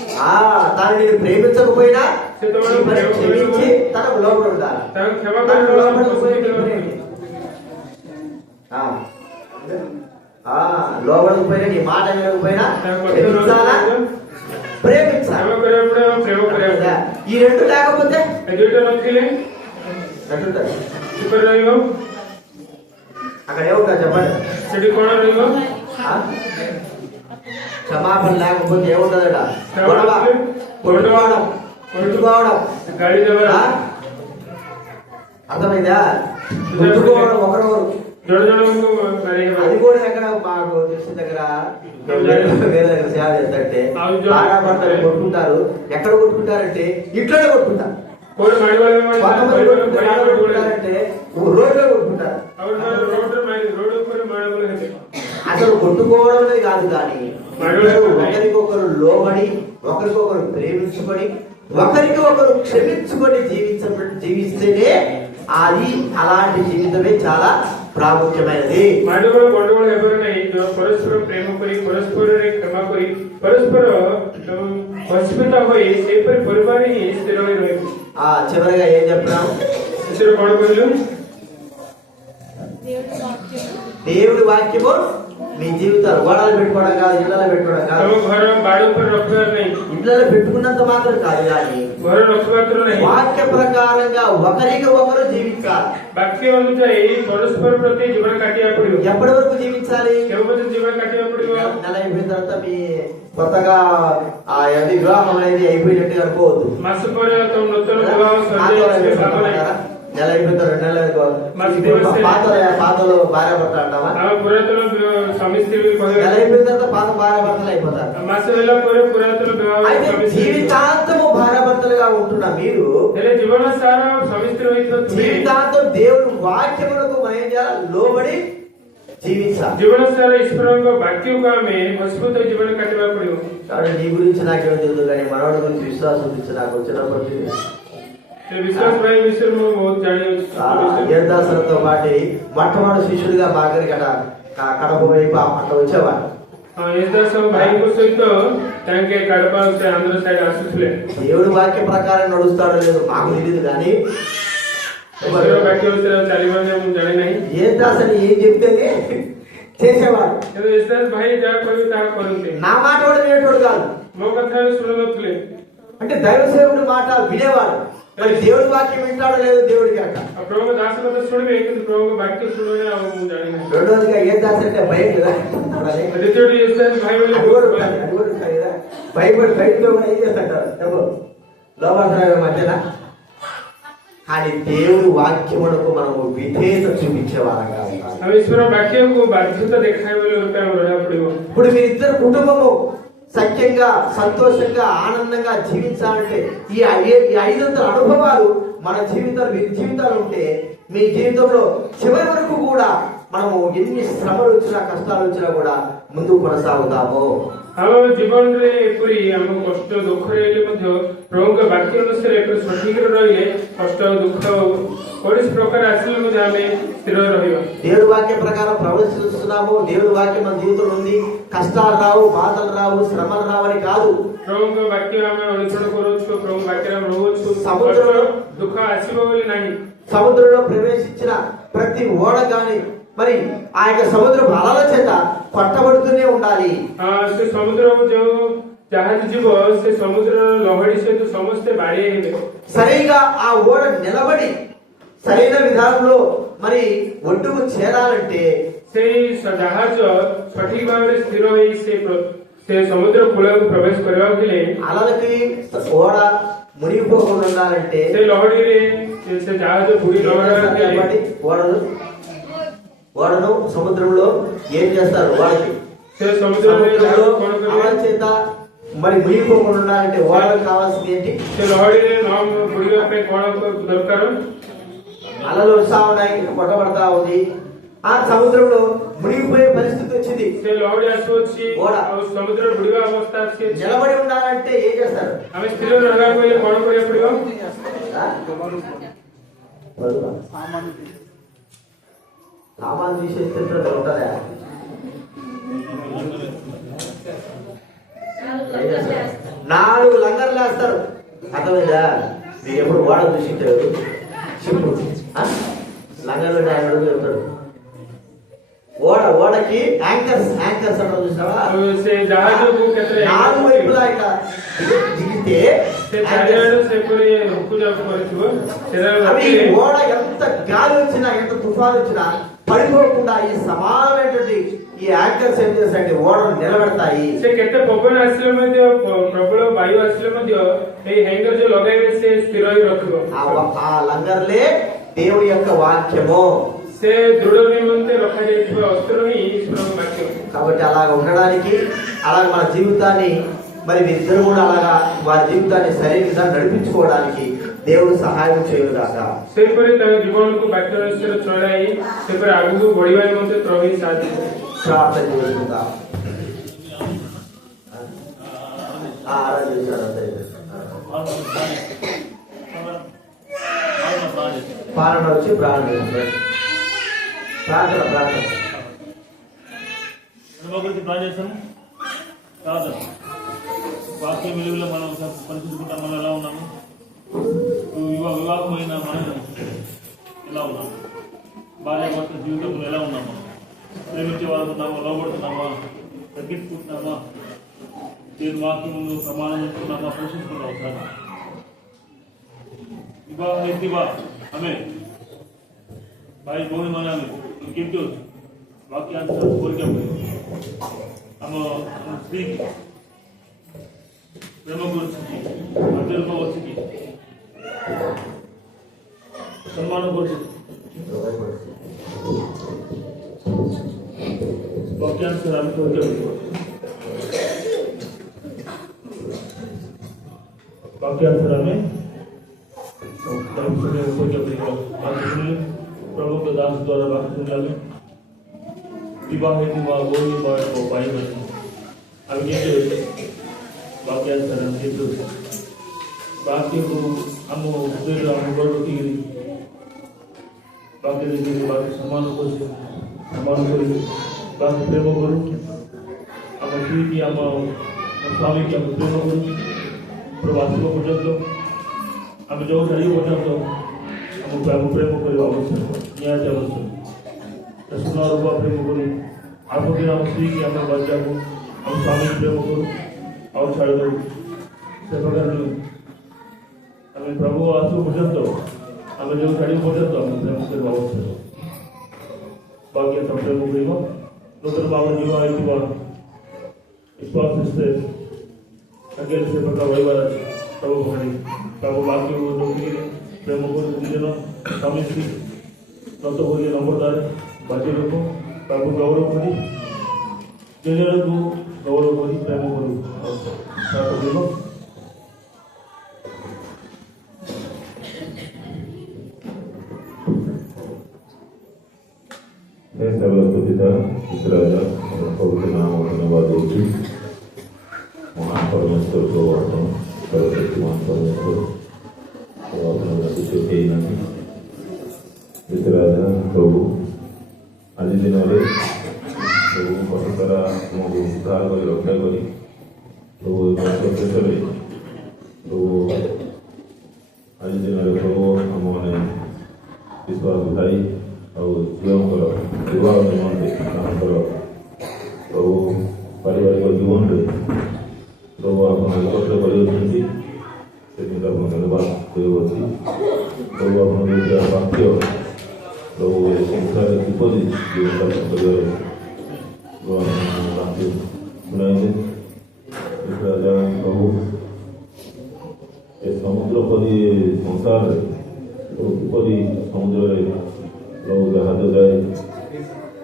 తాను నేను ప్రేమించకపోయినా ସେ ତମର నీ పని క్షమించి తనకు లోబడి ఉండాలి. ତାଙ୍କୁ କ୍ଷମା తనకు లోబడి କରିବା పోయి నీ పని ఏంటి? లోబడకపోయినా నీ మాట వినకపోయినా క్షమించాలా, ప్రేమించాలి. କ୍ଷମା କରିବା ପଡେ ଏବଂ ପ୍ରେମ କରିବା ପଡେ। ఈ రెండు లేకపోతే ଏ ଦୁଇଟା ନଥିଲେ ఎట్లుంటది? କିପରି ରହିବ? అక్కడ ఏముంటా చెప్పండి. ସେଠି କଣ ରହିବ? ఆ? క్షమాపణ లేకపోతే ఏముంటదట? గొడవ, కొట్టుకోవడం, కొట్టుకోవడం. ଗାଳି ଦେବା, అర్థమైందా? కొట్టుకోవడం ఒకరొకరు. ଜଣ ଜଣଙ୍କୁ ମାରିବା। అది కూడా ఎక్కడ మాకు తెలిసిన దగ్గర వేరే దగ్గర సేవ చేస్తుంటే బాగా పడతారు, కొట్టుకుంటారు. ఎక్కడ కొట్టుకుంటారంటే ఇంట్లోనే కొట్టుకుంటారు. କୋଉଠି ମାରିବା కొంతమంది కొట్టుకుంటారంటే రోడ్లో కొట్టుకుంటారు. రోడ్ ଉପରେ ମାଡ଼ଗୋଳ ହେବେ। అసలు కొట్టుకోవడం అనేది కాదు, కానీ ఒకరికొకరు లోబడి, ఒకరికొకరు ప్రేమించుకొని, ఒకరికి ఒకరు క్షమించుకొని జీవిస్తేనే అది అలాంటి జీవితమే చాలా ప్రాముఖ్యమైనది. ମାଡ଼ଗୋଳ ଗଣ୍ଡଗୋଳ ହେବାର ନାହିଁ। ପରସ୍ପର ପ୍ରେମ କରି, ପରସ୍ପରରେ କ୍ଷମା କରି, ପରସ୍ପର ହସ୍ପିଟା ହୋଇ ସେହିପରି ପରିବାର ହିଁ ସ୍ଥିର ହୋଇ ରହିବ। చివరిగా ఏం చెప్తున్నాం? శిష్యుడు କଣ କହିଲୁ? దేవుడి వాక్యము మీ జీవితాలు గోడలు పెట్టుకోవడం కాదు, ఇళ్లలో పెట్టుకోవడం కాదు. ତମ ଘର ବାଡ଼ ଉପରେ ରଖିବାର ନାହିଁ, ఇళ్లలో పెట్టుకున్నంత మాత్రం కాదు, కానీ ଘର ରଖିବାର ନାହିଁ। వాక్య ప్రకారంగా ఒకరికి ఒకరు జీవించాలి. ବାକ୍ୟ ଅନୁଯାୟୀ ପରସ୍ପର ପ୍ରତି ଜୀବନ କାଟିବାକୁ ପଡିବ। ఎప్పటి వరకు జీవించాలి? କେଉଁ ପର୍ଯ୍ୟନ୍ତ ଜୀବନ କାଟିବାକୁ ପଡିବ? నెల అయిపోయిన తర్వాత మీ కొత్తగా వివాహం అనేది అయిపోయినట్టు అనుకోవద్దు. ମାସ ପରେ ତମ ନୂତନ ବିବାହ ସରିଯାଇଛି ଭାବ ନାହିଁ। నెల అయిపోయిన 2 నెలలు పాతలో భార్య భర్త అంటావా? ଆମ ପୁରାତନ ସ୍ୱାମୀ ସ୍ତ୍ରୀ నెల କହିବା, అయిపోయిన తర్వాత పాత భార్య భర్తలు అయిపోతారు. ମାସ ହେଲା ପରେ ପୁରାତନ ବିବାହ అయితే ସ୍ୱାମୀ ସ୍ତ୍ରୀ। జీవితాంతము భార్య భర్తలుగా ఉంటున్న మీరు ହେଲେ ଜୀବନ ସାରା ସ୍ୱାମୀ ସ୍ତ୍ରୀ ହୋଇଥିବା ତୁମେ జీవితాంతం దేవుడు వాక్యములకు మనం ఏం చేయాలి? లోబడి జీవించాలి. ଜୀବନ ସାରା ଈଶ୍ୱରଙ୍କ ବାକ୍ୟକୁ ଆମେ ମଜବୁତ ଜୀବନ କାଟିବାକୁ ପଡିବ। కాబట్టి నీ గురించి నాకేం తెలియదు, కానీ మనవాడి గురించి విశ్వాసం గురించి నాకు వచ్చినప్పటి ସେ ବିଶ୍ୱାସ ଭାଇ ବିଷୟରେ ମୁଁ ବହୁତ ଜାଣିଅଛି। యేదాసలతో పాటు మొట్టమొదటి శిష్యుడిగా బాగరి కడప వైపు అట్లా వచ్చేవాడు. యేసుదాସ ଭାଇଙ୍କ ସହିତ ତାଙ୍କେ କడప ସେ ଆନ୍ଧ୍ର ସାଇଡ୍ ଆସୁଥିଲେ। దేవుడి వాక్య ప్రకారం నడుస్తాడో లేదో మాకు తెలియదు, కానీ ଈଶ୍ୱର ବାକ୍ୟ ବିଷୟରେ ଚାଲିବା ମୁଁ ଜାଣି ନାହିଁ। యేదాస్ అని ఏం చెప్తేనే చేసేవాడు. କିନ୍ତୁ యేసుଦାସ ଭାଇ ଯାହା କହିବେ ତାହା କରନ୍ତି। నా మాట కూడా వినేటోడు కాదు, ମୋ କଥା ଶୁଣୁନଥିଲେ। అంటే దైవ సేవకుడి మాట వినేవాడు. మరి దేవుడి వాక్యం వింటాడో లేదో దేవుడికి అక్క. ପ୍ରଭୁଙ୍କ ଦାସ କଥା ଶୁଣିବେ କିନ୍ତୁ ପ୍ରଭୁଙ୍କ ବାକ୍ୟ ଶୁଣିବେ ଆଉ ମୁଁ ଜାଣି ନାହିଁ। రెండోదిగా యేదాస్ అంటే భయం కదా, ଦ୍ୱିତୀୟଟି యేసుଦାସ ଭାଇ ବୋଲି అది కూడా ఉంటాయి కదా. భయపడి బయటతో కూడా ఏం చేస్తుంటారు చెప్పు, లోపల మధ్యన. కానీ దేవుడి వాక్యమునకు మనము విధేయత చూపించేవారం కాదు. ଆମେ ଈଶ୍ୱର ବାକ୍ୟକୁ ବାଧ୍ୟତା ଦେଖାଇବା ରୂପେ ଆମେ ରହିବାକୁ ପଡିବ। ఇప్పుడు మీ ఇద్దరు కుటుంబము సఖ్యంగా, సంతోషంగా, ఆనందంగా జీవించాలంటే ఈ 500 అనుభవాలు మన జీవితాలు, మీ జీవితాలు ఉంటే మీ జీవితంలో చివరి వరకు కూడా మనము ఎన్ని శ్రమలు వచ్చినా, కష్టాలు వచ్చినా కూడా ముందుకు కొనసాగుతాము. ଆମ ଜୀବନରେ ଏପରି ଆମ କଷ୍ଟ ଦୁଃଖରେ ହେଲେ ମଧ୍ୟ ପ୍ରଭୁଙ୍କ ବାକ୍ୟ ଅନୁସାରେ ଏପରି ସଠିକରେ ରହିଲେ କଷ୍ଟ ଦୁଃଖ କୌଣସି ପ୍ରକାର ଆସିଲେ ମଧ୍ୟ ଆମେ ସ୍ଥିର ରହିବା। దేవుడి వాక్య ప్రకారం ప్రవర్తిస్తున్నాము, దేవుడి వాక్యం మన జీవితంలో ఉంది. కష్టాలు రావు, బాధలు రావు, శ్రమలు రావని కాదు. ପ୍ରଭୁଙ୍କ ବାକ୍ୟ ଆମେ ଅନୁସରଣ କରୁଛୁ, ପ୍ରଭୁଙ୍କ ବାକ୍ୟରେ ଆମେ ରହୁଛୁ, ଦୁଃଖ ଆସିବ ବୋଲି ନାହିଁ। సముద్రంలో ప్రవేశించిన ప్రతి ఓడ గాని మరి ఆ యొక్క సముద్రపు అలల చేత కొట్టబడుతూనే ఉండాలి। ସେ ସମୁଦ୍ରକୁ ଯୋଉ ଜାହାଜ ଯିବ ସେ ସମୁଦ୍ରର ଲହଡ଼ି ସହିତ ସମସ୍ତେ ବାଡ଼ି ହେବେ। సరిగా ఆ ఓడ నిలబడి సరైన విధానంలో మరి ఒడ్డుకు చేరాలంటే ସେଇ ଜାହାଜ ସଠିକ ଭାବରେ ସ୍ଥିର ହୋଇ ସେ ସମୁଦ୍ର କୂଳକୁ ପ୍ରବେଶ କରିବାକୁ ହେଲେ అలలకి ఓడ మునిగిపోకుండా ఉండాలంటే ସେ ଲହଡ଼ିରେ ସେ ଜାହାଜ ବୁଡ଼ି ఓడను సముద్రంలో ఏం చేస్తారు? ఓడకి ସେ ସମୁଦ୍ରରେ କଣ అలల କରିବେ? చేత మరి మునిగిపోకుండా ఉండాలంటే ఓడకు కావాల్సింది ఏంటి? ସେ ଲହଡ଼ିରେ ନ ବୁଡ଼ିବା ପାଇଁ କଣ ଦରକାର? అలలు వస్తా ఉన్నాయి, కొట్టబడతా ఉంది, ఆ సముద్రంలో మునిగిపోయే పరిస్థితి వచ్చింది. ସେ ଲହଡ଼ି ଆସୁଅଛି ଆଉ ସମୁଦ୍ରରେ ବୁଡ଼ିବା ଅବସ୍ଥା ଅଛି। నిలబడి ఉండాలంటే ఏం చేస్తారు? ଆମେ ସ୍ଥିର ରହିବାକୁ ହେଲେ କଣ କରିବାକୁ ପଡିବ? సామాన్ తీసేస్తుంటే ఉంటుందా? అర్థమైందా? మీరు ఎప్పుడు ఓడ చూసింటారు చెప్పు. లంగలో ఆయన చెప్తాడు ఓడకి యాంకర్స్ అంటారు చూసావా? నాలుగు వైపులా ఇట్లా దిగితే అవి ఓడ ఎంత గాలి వచ్చినా ఎంత తుఫాను వచ్చినా పడిపోకుండా ఈ సమానమైనటువంటి ఈ యాంకర్స్ ఏం చేస్తాయంటే ఓడను నిలబెడతాయి. ఆ లంగర్లే దేవుడి యొక్క వాక్యము. కాబట్టి అలాగ ఉండడానికి అలాగ మన జీవితాన్ని మరి ఇద్దరు కూడా అలాగా వారి జీవితాన్ని సరైన విధానం నడిపించుకోవడానికి దేవుడు సహాయం చేయుగాక. ప్రార్థన చేసుకుందాం. పాలన వచ్చి ప్రార్థన వాక్యం వెలుగులో మనం పరిశుద్ధుకుంటాం. మనం ఎలా ఉన్నాము? వివాహమైన మనం ఎలా ఉన్నాము? భార్య భర్త జీవితంలో ఎలా ఉన్నామా? ప్రేమించే వాళ్ళు ఉన్నామా? లోబడుతున్నామా? తగ్గించుకుంటున్నామా? దేవుని వాక్యంలో ప్రమాణం చేస్తున్నామా? పోషించుకుంటాం. సార్ వివాహ ఇతివా ఆమె भाई बहुत मना किंतु वाक्यांश बोल के हम स्त्री प्रेम गुरुची अत्यल्प वर्षी सम्मान गुरुची वाक्यांश हम बोल के वाक्यांश हमें प्रभु के दास द्वारा वाक्य सुनाले विवाहित वो भाई बहन अभी वाक्यांतरण हेतु वाक्य को हम हृदय हम बड़ोटी वाक्य देखिए वाक्य समान करो वाक्य प्रेम करो हम श्री की हम स्वामी की हम प्रेम करो प्रवासी को पर्यंत हम जो शरीर पर्यंत हम प्रेम करो आवश्यक न्याय आवश्यक रसना रूपा प्रेम करो आपको हम श्री की हम बच्चा को हम स्वामी प्रेम करो और छाड़ दो सेवा हमें प्रभु आंसू पर्यंत हमें जो शरीर पर्यंत हमें प्रेम करो आवश्यक बाकी सब प्रेम करो नूतन भाव जीवा विश्वास से अकेले से पता वही बात प्रभु भगवान प्रभु वाक्य को रोकने प्रेम को दिजन स्वामी श्री नत हो नम्रदार बाजी लोग प्रभु गौरव करी जन को गौरव करी प्रेम करू पवित्र नाम धन्यवाद देती महान परमेश्वर को सर्वशक्तिमान परमेश्वर प्रभु आज दिन में प्रभु कष्टरा तुमको उद्धार कर रक्षा करी प्रभु शेष प्रभु आज दिन में प्रभु आम मैंने विश्वास भाई और झीवर विवाह निमंते प्रभु पारिवारिक जीवन में प्रभु आप एकत्र कर धन्यवाद देवती प्रभु आप वाक्य प्रभु संसार किपरि जीवन वाक्य शुणाइले प्रभु समुद्र परी संसार किपरि समुद्र प्रभु जहाज जाए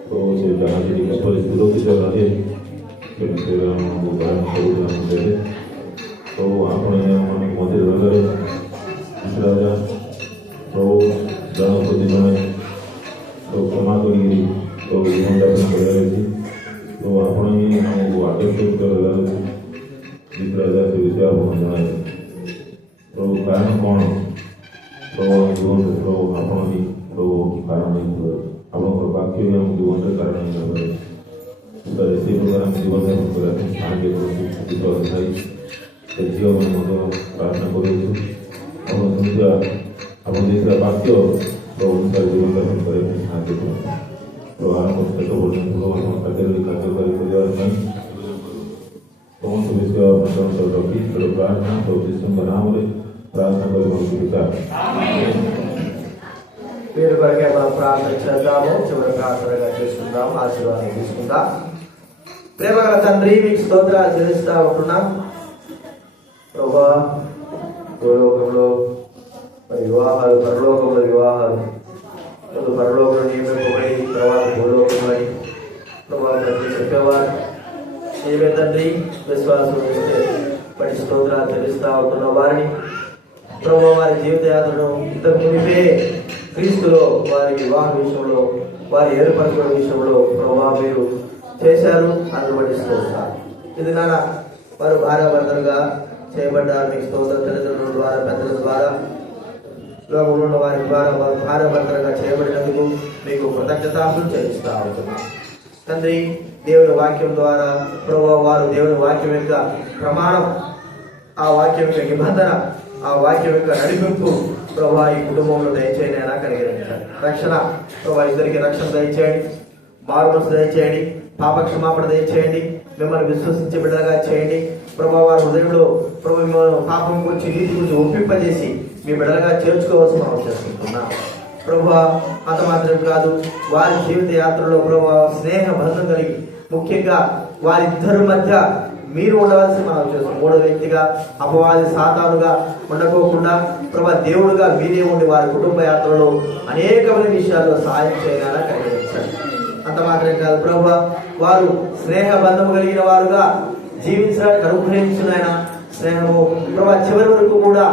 प्रभु से जहाज किपरि सुरक्षित रहे प्रभु आपने मध्य रही राजा प्रभु जन प्रति जन तो क्षमा कर जीवन यापन कर तो आपने ही आमको आदेश राजा से विषय आप जन प्रभु कारण कौन प्रभु जीवन प्रभु आपण ही प्रभु कारण आप वाक्य भी आम जीवन कारण से प्रकार जीवन यापन करने साहय ଝିଅ ମଧ୍ୟ ପ୍ରାର୍ଥନା କରୁଛୁ। ଆମ ଶୁଣୁଥିବା ଆମ ଦେଇଥିବା ବାକ୍ୟ ପ୍ରଭୁ ଅନୁସାରେ ଜୀବନ ଦର୍ଶନ କରିବା ପାଇଁ ସାହାଯ୍ୟ କରନ୍ତୁ। ଆରମ୍ଭ ଶେଷ ପର୍ଯ୍ୟନ୍ତ ଭଗବାନ କାର୍ଯ୍ୟରେ କାର୍ଯ୍ୟକାରୀ କରିବାର ପାଇଁ ସମସ୍ତ ବିଷୟ ଆପଣଙ୍କ ରଖି ପ୍ରାର୍ଥନା ପ୍ରଭୁ ଯୀଶୁଙ୍କ నామములో ప్రార్థన କରି పితా పేరు కొరకే మనం ప్రార్థన చేద్దాము. చివరి ప్రార్థనగా చేసుకుందాం, ఆశీర్వాదం తీసుకుందాం. ప్రేమగల తండ్రి, మీకు స్తోత్రాలు చెల్లిస్తా ఉంటున్నాం. ప్రభువా, భూలోకంలో వివాహాలు, పరలోకంలో వివాహాలు, పరలోకంలో నియమింపబడి తర్వాత భూలోకంలో ప్రభావం చెప్పేవారు ఏమే తండ్రి. విశ్వాసం చేస్తే పడి స్తోత్రాలు చెల్లిస్తా ఉంటున్న వారిని ప్రభు వారి జీవిత యాత్రను ఇంతకు మునిపే క్రీస్తులో వారి వివాహ విషయంలో, వారి ఏర్పరచుకున్న విషయంలో ప్రభావ మీరు చేశారు. అందుకు బట్టి స్తోత్రాలు. ఇది నాన్న వారు భార్యాభర్తలుగా చేయబడ్డారు. మీకు స్తోత్రం. తల్లిదండ్రుల ద్వారా, పెద్దల ద్వారా, లోకంలో ఉన్న వారి ద్వారా వారు భార్యాభర్తలుగా చేయబడినందుకు మీకు కృతజ్ఞతాలు చెల్లిస్తా ఉంటున్నాం తండ్రి. దేవుని వాక్యం ద్వారా ప్రభావ వారు దేవుని వాక్యం యొక్క ప్రమాణం, ఆ వాక్యం యొక్క నిబంధన, ఆ వాక్యం యొక్క నడిపింపు ప్రభా ఈ కుటుంబంలో దయచేయండి. అయినా కలిగించండి. రక్షణ ప్రభా ఇద్దరికి రక్షణ దయచేయండి, మారుమనసు దయచేయండి, పాప క్షమాపణ దయచేయండి, మిమ్మల్ని విశ్వసించే బిడ్డగా చేయండి. ప్రభా వారి హృదయంలో ప్రభు మిమ్మల్ని పాపం గురించి, నీతి గురించి ఒప్పింపజేసి మీ బిడ్డలుగా చేర్చుకోవాల్సి మనం చేసుకుంటున్నాం. ప్రభా అంత మాత్రం కాదు, వారి జీవిత యాత్రలో ప్రభా స్నేహ బంధం కలిగి ముఖ్యంగా వారిద్దరి మధ్య మీరు ఉండవలసి మనం చేస్తాం. మూడో వ్యక్తిగా అపవాది సాతానుగా ఉండకోకుండా ప్రభా దేవుడుగా మీరే ఉండి వారి కుటుంబ యాత్రలో అనేకమైన విషయాల్లో సహాయం చేయగల కలిగించండి. అంత మాత్రం కాదు ప్రభా, వారు స్నేహ బంధము కలిగిన వారుగా జీవించడానికి అనుగ్రహించిన ఆయన స్నేహము ప్రభా చివరి వరకు కూడా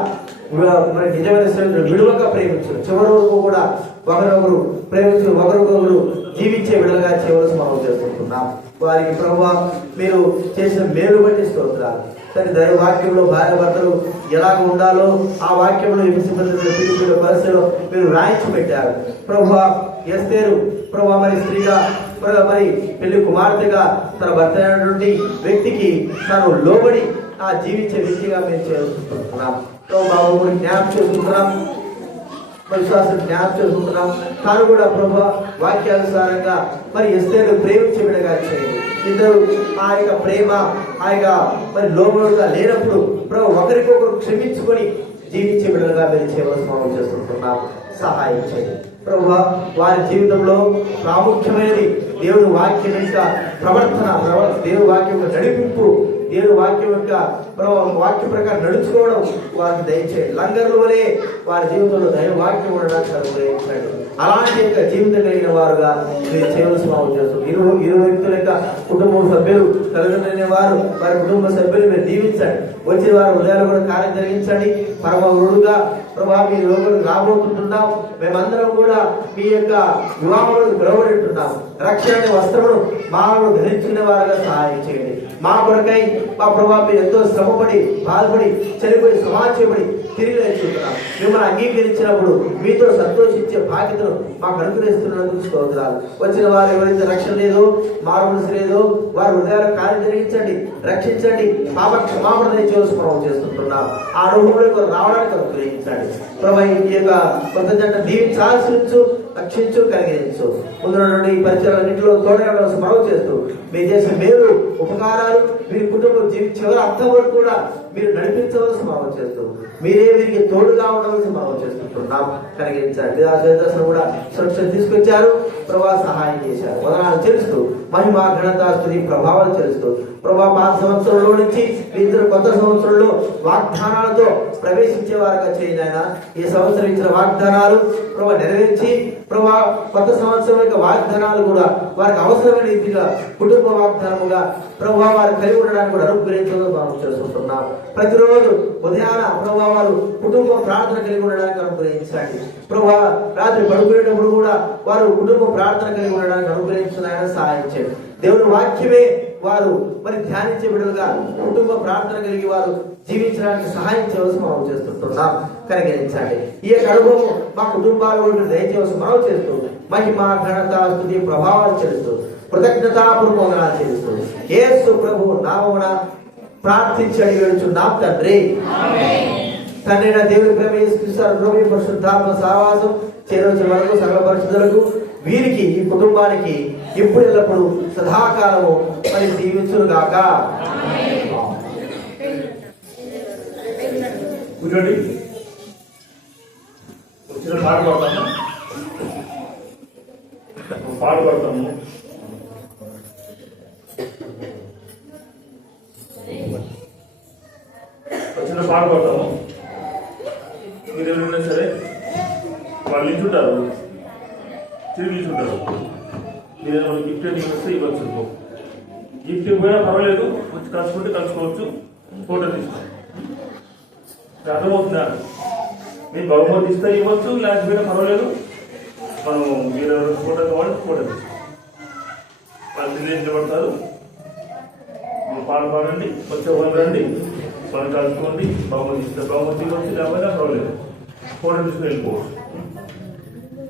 మరి నిజమైన స్నేహితులు విడువక ప్రేమించరు. చివరి వరకు కూడా ఒకరొకరు ప్రేమించు, ఒకరికొకరు జీవించే విడుదలగా చేయవలసి మనం చేసుకుంటున్నాం. వారికి ప్రభు మీరు చేసిన మేలు బట్టి స్తోత్రాలు. సరే, దైవ వాక్యంలో భార్య భర్తలు ఎలాగ ఉండాలో ఆ వాక్యంలో పిలుపుల పరిస్థితిలో మీరు రాయించి పెట్టారు. ప్రభు ఎస్తేరు ప్రభు మరి స్త్రీగా మరి పెళ్లి కుమార్తెగా తన భర్త అయినటువంటి వ్యక్తికి తను లోబడి ఆ జీవించే వ్యక్తిగా మేము చేసుకుంటున్నాం. బాబు కూడా జ్ఞాపకం చేసుకుంటున్నాం, విశ్వాసం జ్ఞాపకం చేసుకుంటున్నాం. తాను కూడా ప్రభు వాక్యానుసారంగా మరి ఎస్తేరు ప్రేమించే విధంగా చేయండి. ఇద్దరు ఆ యొక్క ప్రేమ, ఆ యొక్క మరి లోబడుగా లేనప్పుడు ప్రభు ఒకరికొకరు క్షమించుకొని జీవించే విధంగా మీరు చేయవలసి మనం చేసుకుంటున్నాం. సహాయం చేయండి ప్రభు. వారి జీవితంలో ప్రాముఖ్యమైనది దేవుని వాక్యం యొక్క ప్రవర్తన, దేవుని వాక్యం యొక్క నడిపింపు, దేవుని వాక్యం యొక్క వాక్య ప్రకారం నడుచుకోవడం వారికి దయచేయండి. లంగర్ల వలె వారి జీవితంలో దైవ వాక్యం ఉండడానికి అనుగ్రహించండి. అలాంటి యొక్క జీవితం కలిగిన వారుగా మీరు చేయవలసి మనం చేస్తాం. ఇరు వ్యక్తుల యొక్క కుటుంబ సభ్యులు తల్లిదండ్రులైన వారు, వారి కుటుంబ సభ్యులు మీరు దీవించండి. వచ్చిన వారి హృదయాలు కూడా కార్యం జరిగించండి. పరమగురుడుగా ప్రభా మీ లోపలికి రాబోతుంటున్నాం. మేమందరం కూడా మీ యొక్క వివాహములకు పిలువబడుతున్నాం. రక్షణ వస్త్రమును మానవులు ధరించుకునే వారుగా సహాయం చేయండి. మా కొరకై మా ప్రభా మీరు ఎంతో శ్రమపడి, బాధపడి, చనిపోయి, సమాజపడి తిరిగి లేచుకుంటున్నాం. మిమ్మల్ని అంగీకరించినప్పుడు మీతో సంతోషించే బాధ్యతను మాకు అనుగ్రహిస్తున్నందుకు స్తోత్రాలు. వచ్చిన వారు ఎవరైతే రక్షణ లేదో, మారుమనసు లేదో, వారి హృదయాల కార్యం జరిగించండి, రక్షించండి, పాప క్షమాపణ దయచేసి మనం చేస్తుంటున్నాం. ఆ అనుభవంలో రావడానికి అనుగ్రహించండి ప్రభా. ఈ యొక్క కొత్త జంట దీవించాల్సి రక్షించు, కలిగించు. ముందున్నటువంటి ఈ పరిచయాలన్నింటిలో తోడగా మనం చేస్తూ మీరు చేసిన మేలు ఉపకారాలు వీరి కుటుంబం చివరి అర్థం వరకు కూడా మీరు నడిపించవలసి మనం చేస్తూ మీరే వీరికి తోడుగా ఉండవలసి మనం చేస్తుంటున్నాం. కలిగించండి. దశను కూడా సురక్షణ తీసుకొచ్చారు ప్రభా, సహాయం చేశారు. వదనాలు చెల్లిస్తూ మహిమ ఘనత స్తుతి ప్రభావాలు చెల్లిస్తూ ప్రభా పాత సంవత్సరంలో నుంచి ఇద్దరు కొత్త సంవత్సరంలో వాగ్దానాలతో ప్రవేశించే వారుగా చేయండి. ఆయన ఈ సంవత్సరం ఇచ్చిన వాగ్దానాలు ప్రభా నెరవేర్చి ప్రభా కొత్త సంవత్సరం యొక్క వాగ్దానాలు కూడా వారికి అవసరమైన రీతిగా కుటుంబ వాగ్దానముగా ప్రభా వారు కలిగి ఉండడానికి కూడా అనుగ్రహించడం మనం చేసుకుంటున్నాం. ప్రతిరోజు ఉదయాన ప్రభా వారు కుటుంబ ప్రార్థన కలిగి ఉండడానికి అనుగ్రహించండి ప్రభా. రాత్రి పడుకునేటప్పుడు కూడా వారు కుటుంబ ప్రార్థన కలిగి ఉండడానికి అనుగ్రహించిన సహాయం చేయండి. దేవుని వాక్యమే వారు మరి ధ్యానించే విడుదలగా కుటుంబ ప్రార్థన కలిగి వారు జీవించడానికి సహాయం చేయవలసి మనం చేస్తుంటున్నాం. కలిగించండి. ఈ యొక్క అనుభవం మా కుటుంబాల దయచేయవలసి మనం చేస్తూ మహిమ ఘనత స్తుతి ప్రభావాలు చెల్లిస్తూ కృతజ్ఞతాపూర్వకంగా చెల్లిస్తూ యేసు ప్రభు నామమున ప్రార్థించి అడిగి వేడుచున్నాం తండ్రి. తండ్రి నా దేవుడి ప్రేమ యేసుక్రీస్తు పరిశుద్ధాత్మ సహవాసం చేరవచ్చిన వరకు సకల పరిశుద్ధులకు వీరికి ఈ కుటుంబానికి ఎప్పుడు ఎల్లప్పుడు సదాకాలము మరి దీవించును గాక. కూర్చోండి. వచ్చిన పాట పాడతాము. పాట పాడతాము. వచ్చిన పాట పాడతాము. మీరు ఎవరైనా సరే వాళ్ళు ఇచ్చుంటారు, తిరిగి ఇచ్చుంటారు. మీరు ఏమైనా గిఫ్ట్ వస్తే ఇవ్వచ్చు. గిఫ్ట్ ఇవ్వకపోయినా పర్వాలేదు, వచ్చి కలుసుకుంటే కలుసుకోవచ్చు, ఫోటో తీసుకోండి. అర్థమవుతుందా? మీరు బహుమతి ఇస్తే ఇవ్వచ్చు, లేకపోయినా పర్వాలేదు. మనం మీరు ఫోటో కావాలి ఫోటో తీసుకోండి. వాళ్ళు తెలియజేయబడతారు. మీరు పాట పాడండి, వచ్చే వాళ్ళు రండి, వాళ్ళు కలుసుకోండి. బహుమతి ఇస్తే బహుమతి ఇవ్వచ్చు, లేకపోయినా పర్వాలేదు, ఫోటో తీసుకుని వెళ్ళిపోవచ్చు.